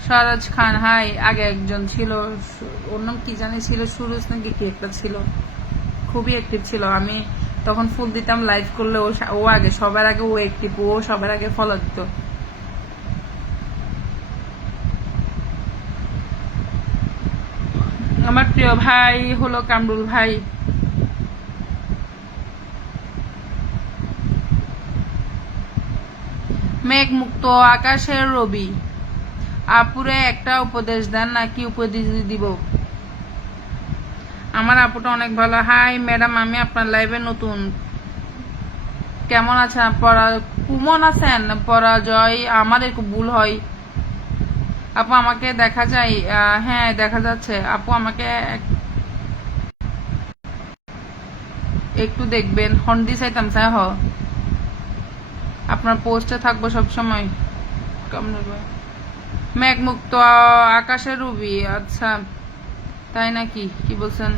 সরোজ খান, হাই। আগে একজন ছিল, ওর নাম কি জানি ছিল, সুরজ নাকি কি একটা ছিল, খুবই অ্যাক্টিভ ছিল। আমি তখন ফুল দিতাম লাইভ করলে, ও আগে সবার আগে, ও অ্যাক্টিভ, ও সবার আগে ফলো দিত। আমার প্রিয় ভাই হলো কামরুল ভাই। মেঘ মুক্ত আকাশের রবি, আপুরে একটা উপদেশ দেন না। কি উপদেশ দিব? আমার আপুটা অনেক ভালো। হাই ম্যাডাম, আমি আপনার লাইভে নতুন, কেমন আছেন? কুমন আছেন? পরাজয় আমার একটু ভুল হয় আপু, আমাকে দেখা যায়? হ্যাঁ দেখা যাচ্ছে আপু, আমাকে একটু দেখবেন। হন্ডি চাইতাম চাই হ, আপনার পোস্টে থাকবো সবসময়। মেঘমুক্ত আকাশের রুবি, আচ্ছা তাই নাকি? কি বলছেন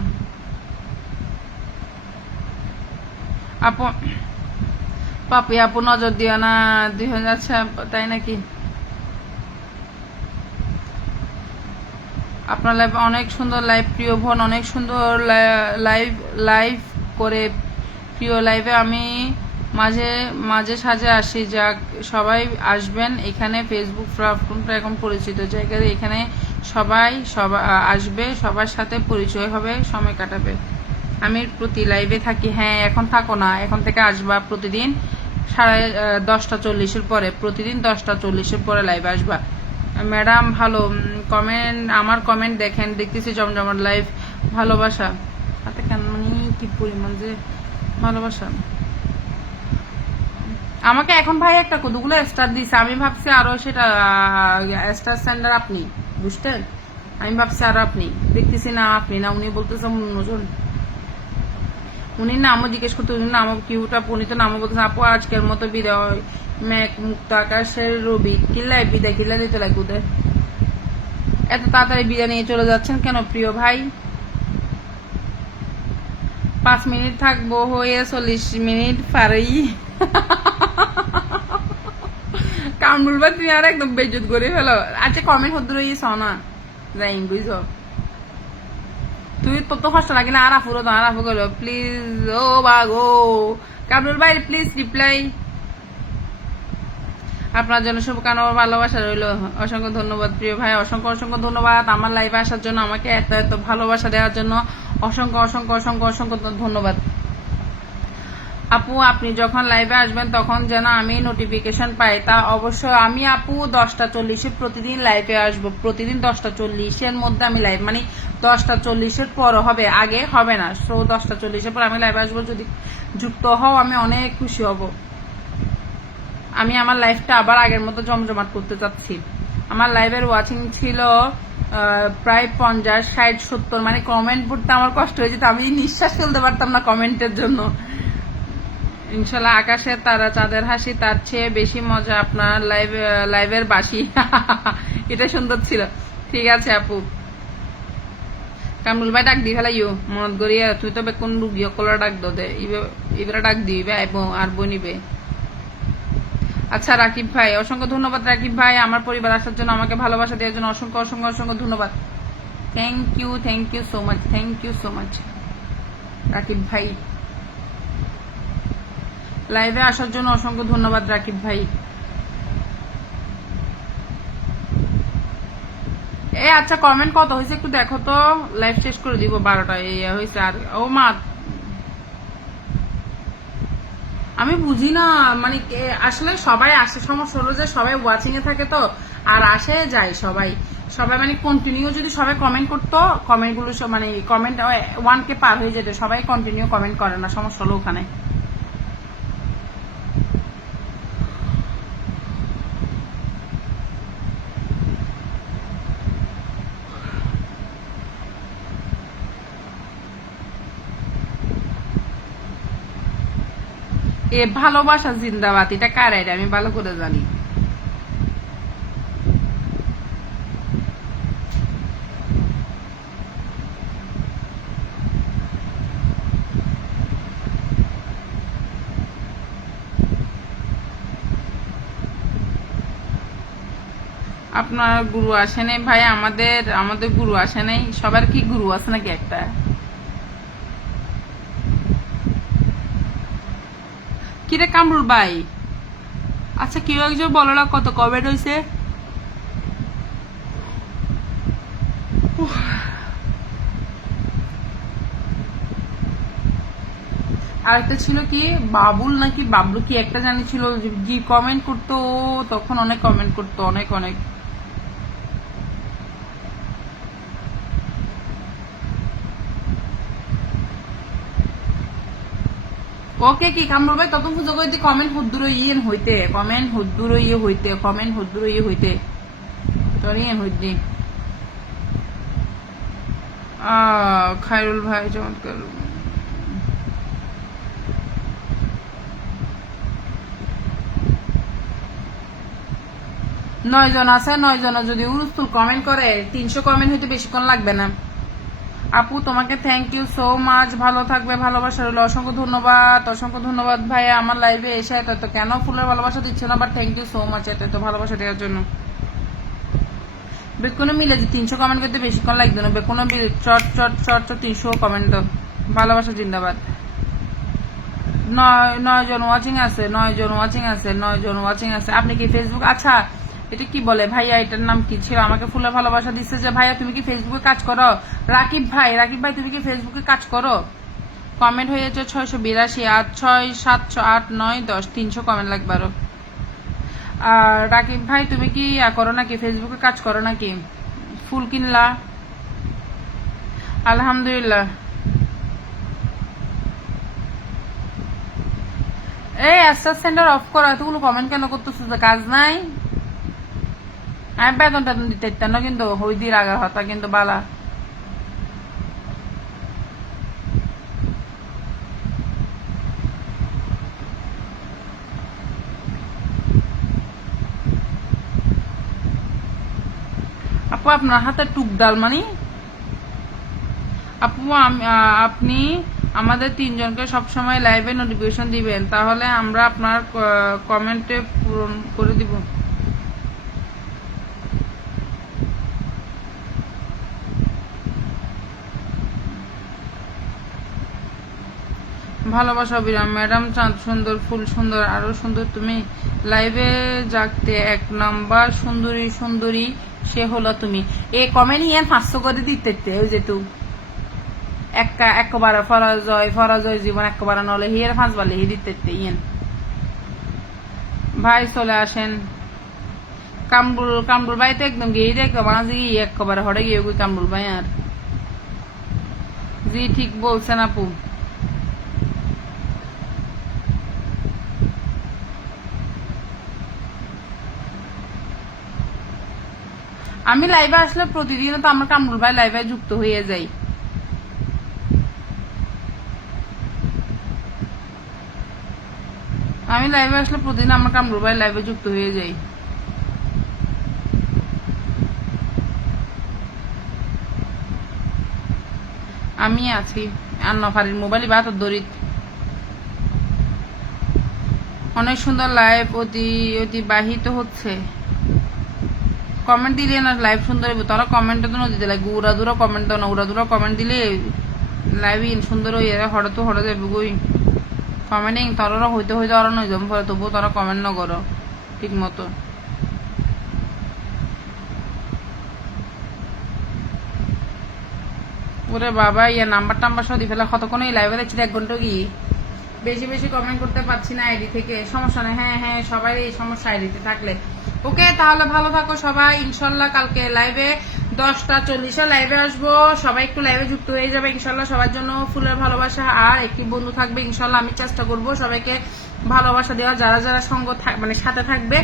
আপু? পাপি আপু নজর দিও না 2000, আচ্ছা তাই নাকি? আপনার লাইভ অনেক সুন্দর লাইভ, প্রিয় বোন অনেক সুন্দর লাইভ করে। প্রিয় লাইভে আমি মাঝে মাঝে সাজে আসি, যাক সবাই আসবেন এখানে। ফেসবুক প্ল্যাটফর্মটা এখন পরিচিত জায়গায়, এখানে সবাই আসবে, সবার সাথে পরিচয় হবে, সময় কাটাবে। আমি প্রতি লাইভে থাকি। হ্যাঁ এখন থাকো না, এখন থেকে আসবা প্রতিদিন 10:40-এর পরে, প্রতিদিন 10:40-এর পরে লাইভে আসবা। ম্যাডাম ভালো কমেন্ট, আমার কমেন্ট দেখেন, দেখতেছি জমজমাট লাইভ। ভালোবাসা হাতে কেন কি পরিমাণ যে ভালোবাসা। আমাকে এখন ভাই একটা কতগুলো স্টার দিছে, আমি ভাবছি আরো সেটা স্টার সেন্ডার আপনি, বুঝতেন? আমি ভাবছি আরো আপনি, দেখতেছি না আপনি না, উনি বলতেছেন অন্যজন। উনি নামও জিজ্ঞেস করতে, উনি নামও কিউটা পরিণত নামও বলতেছেন। আপু আজকের মতো বিদায়, মেঘ মুক্ত আকাশের রবি, কিল্লায় বিদায়, কিল্লা দিতে লাগবে। এত তাড়াতাড়ি বিদায় নিয়ে চলে যাচ্ছেন কেন প্রিয় ভাই? 5 মিনিট থাকবো, হয়ে 40 মিনিট পারেই। কামরুল ভাই তুমি আর একদম বেজত করে ফেলো। আচ্ছা কমেন্ট হতে রয়েছ না যাই বুঝ, তুই তো কষ্ট লাগে না? আরাফুর তো আরাফু গেল প্লিজ, ও বাগো কামরুল ভাই প্লিজ রিপ্লাই। আপনার জন্য শুভকামনা, ভালোবাসা রইল। অসংখ্য ধন্যবাদ প্রিয় ভাই, অসংখ্য অসংখ্য ধন্যবাদ আমার লাইভে আসার জন্য, আমাকে এত এত ভালোবাসা দেওয়ার জন্য অসংখ্য অসংখ্য অসংখ্য অসংখ্য ধন্যবাদ। আপু আপনি যখন লাইভে আসবেন তখন যেন আমি নোটিফিকেশন পাই, তা অবশ্য আমি আপু 10:40-এ প্রতিদিন লাইভে আসবো, প্রতিদিন 10:40-এর মধ্যে আমি লাইভ, মানে 10:40-এর পর হবে, আগে হবে না। সো 10:40-এর পর আমি লাইভে আসবো, যদি যুক্ত হও আমি অনেক খুশি হব। আমি আমার লাইফটা আবার আগের মতো জমজমাট করতে চাচ্ছি। আমার লাইভের ওয়াচিং ছিল প্রায় 50, 60, 70, মানে কমেন্ট পড়তে আমার কষ্ট হয়ে যেত, আমি নিঃশ্বাস ফেলতে পারতাম না কমেন্টের জন্য। ইনশাল্লাহ আকাশের তারা চাঁদের হাসি তার চেয়ে বেশি মজা আপনার লাইভের বাসি। এটা সুন্দর ছিল। ঠিক আছে আপু, কামরুল ভাই ডাক দি ফেলাইও মনত করিয়া তুই তো কোন রুগী কলার ডাক দে এবারে ডাক দিবে আর বই নিবে। আচ্ছা রাকিব ভাই, অসংখ্য ধন্যবাদ রাকিব ভাই, আমার পরিবার আসার জন্য, আমাকে ভালোবাসা দেওয়ার জন্য অসংখ্য অসংখ্য অসংখ্য ধন্যবাদ। Thank you so much, thank you so much Rakib ভাই। লাইভে আসার জন্য অসংখ্য ধন্যবাদ রাকিব ভাই। আচ্ছা কমেন্ট কত হয়েছে একটু দেখো তো, লাইভ শেষ করে দিব 12টা হয়েছে। আর ও মা আমি বুঝি না, মানে আসলে সবাই আসে, সমস্যা হলো যে সবাই ওয়াচিং এ থাকে তো, আর আসে যায় সবাই সবাই মানে কন্টিনিউ যদি সবাই কমেন্ট করতো, কমেন্ট গুলো মানে কমেন্ট 1K পার হয়ে যেত, সবাই কন্টিনিউ কমেন্ট করে না, সমস্যা হলো ওখানে। ভালোবাসা জিন্দাবাদ, এটা কার আইডি আমি ভালো করে জানি। আপনার গুরু আসে নাই ভাই? আমাদের গুরু আসে নাই। সবার কি গুরু আছে নাকি একটা? কিরে কামরুল ভাই, আচ্ছা কেউ একজন বলো না কত কমেন্ট হয়েছে। আরেকটা ছিল কি বাবুল নাকি বাবলু কি একটা জানি ছিল, যে কমেন্ট করতো তখন অনেক কমেন্ট করতো, অনেক অনেক। ওকে কি কামরুল ভাই তখন খুঁজে কইতে কমেন্ট হুদ্দুর ইয়ে হইতে, কমেন্ট হুদ্দুর ইয়ে হইতে, কমেন্ট হুদ্দুর ইয়ে হইতে তোর ইয়ে হইতে। খায়রুল ভাই চমৎকার। 9 জন আছে, 9 জন যদি উরুস্তুল কমেন্ট করে 300 কমেন্ট হইতে বেশিক্ষণ লাগবে না। আপু তোমাকে থ্যাংক ইউ সো মাচ, ভালো থাকবে, ভালোবাসা রইল, অসংখ্য ধন্যবাদ, অসংখ্য ধন্যবাদ ভাই। আমার লাইভে এসে এত কেন ফুলের ভালোবাসা দিচ্ছে না, but thank you so much এত ভালোবাসা দেওয়ার জন্য। বেকুনো মিলে যে 300 কমেন্ট করতে বেশিক্ষণ লাগবে না, বেকুনো চট চট চট চট 300 কমেন্ট দাও, ভালোবাসা জিন্দাবাদ। 9 জন ওয়াচিং আছে, 9 জন ওয়াচিং আছে, 9 জন ওয়াচিং আছে। আপনি কি ফেসবুক, আচ্ছা এটা কি বলে ভাইয়া, এটার নাম কি ছিল, আমাকে ফুলের ভালোবাসা দিচ্ছে যে ভাইয়া তুমি কি ফেসবুকে কাজ করো? রাকিব ভাই, রাকিব ভাই তুমি কি ফেসবুকে কাজ করো? কমেন্ট হয়েছে 682, 86, 700, 8, 9, 10, 300 কমেন্ট লাগবে আরো। আর রাকিব ভাই তুমি কি করো নাকি ফেসবুকে কাজ করো নাকি? ফুল কিনলা? আলহামদুলিল্লাহ। অ্যাসেস সেন্টার অফ করো, এতগুলো কমেন্ট কেন করতেছো? কাজ নাই? আমি বেতন টেতন দিতে না কিন্তু হই দিয়ে আগা হতা কিন্তু বালা। আপু আপনার হাতে টুক ডাল মানি? আপু আপনি আমাদের 3 জনকে সবসময় লাইভে নোটিফিকেশন দিবেন, তাহলে আমরা আপনার কমেন্টে পূরণ করে দিব। ভালোবাসা অবিরাম। ম্যাডাম চাঁদ সুন্দর, ফুল সুন্দর, আরো সুন্দর তুমি। লাইভে জাগতে 1 নাম্বার সুন্দরী সুন্দরী সে হলো তুমি। এই কমেন্ট ইয়ান 500 করে দিতে ওই যে তুই একবারে ফরাজয় জীবন একবারে নলে হিয়ার 5 বার লিখে দিতে ইয়ান। ভাই চলে আসেন। কামরুল ভাই তো একদম গিয়ে দেখো মাঝে একবারে হড়ে গিয়ে কামরুল ভাই। আর জি ঠিক বলছেন আপু। আমি লাইভে আসলে প্রতিদিন তো আমার কামরুল ভাই লাইভে যুক্ত হয়ে যাই। আমি লাইভে আসলে প্রতিদিন আমার কামরুল ভাই লাইভে যুক্ত হয়ে যাই। আমি আছি আর নফারির মোবাইল বা তোর দরিদ অনেক সুন্দর লাইভ অতিবাহিত হচ্ছে কমেন্ট দিলে না লাইভ সুন্দর হবে তোরা কমেন্ট তো দিতে লাগে উড়াদুরা কমেন্ট দাও না উড়াদুরা কমেন্ট দিলে লাইভ সুন্দর হয়ে যাবে হঠাৎ তো হঠাৎ যাবে গই কমেন্টিং তোরা হইতে হইতে ওরা নয় জম পরে তবুও তোরা কমেন্ট না করো ঠিক মতো ওরে বাবা ইয়া নাম্বার টাম্বার সব দিয়ে ফেলা কতক্ষণ এই লাইভে দেখছি 1 ঘন্টা গিয়ে বেশি বেশি কমেন্ট করতে পারছি না আইডি থেকে সমস্যা নেই হ্যাঁ হ্যাঁ সবাই এই সমস্যা আইডিতে থাকলে ওকে তাহলে ভালো থাকো সবাই ইনশাল্লাহ কালকে লাইভে 10:40 লাইভে আসবো সবাই একটু লাইভে যুক্ত হয়ে যাবে ইনশাল্লাহ সবার জন্য ফুলের ভালোবাসা আর একটি বন্ধু থাকবে ইনশাল্লাহ আমি চেষ্টা করব সবাইকে ভালোবাসা দেওয়ার যারা যারা সঙ্গ মানে সাথে থাকবে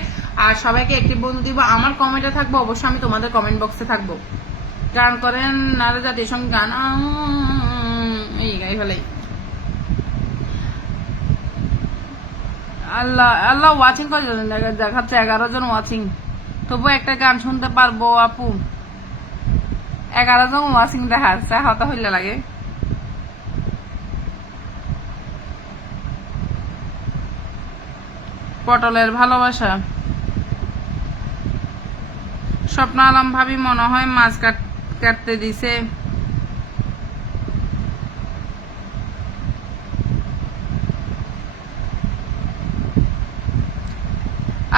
আর সবাইকে একটি বন্ধু দিব আমার কমেন্টে থাকবো অবশ্যই আমি তোমাদের কমেন্ট বক্সে থাকবো গান করেন নারে জাতীয় সঙ্গে গান এই গাই ফেলাই আল্লাহ আল্লাহ ওয়াচিং করে দেখাচ্ছে 11 জন ওয়াচিং তবু একটা গান শুনতে পারবো আপু 11 জন ওয়াচিং দেখাচ্ছে হতা হইলে লাগে পটলের ভালোবাসা স্বপ্ন আলম ভাবি মনে হয় মাছ কাটতে দিছে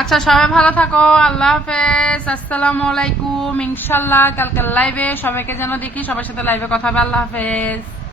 আচ্ছা সবাই ভালো থাকো আল্লাহ হাফেজ আসসালামু আলাইকুম ইনশাল্লাহ কালকে লাইভে সবাইকে যেন দেখি সবার সাথে লাইভে কথা হবে আল্লাহ হাফেজ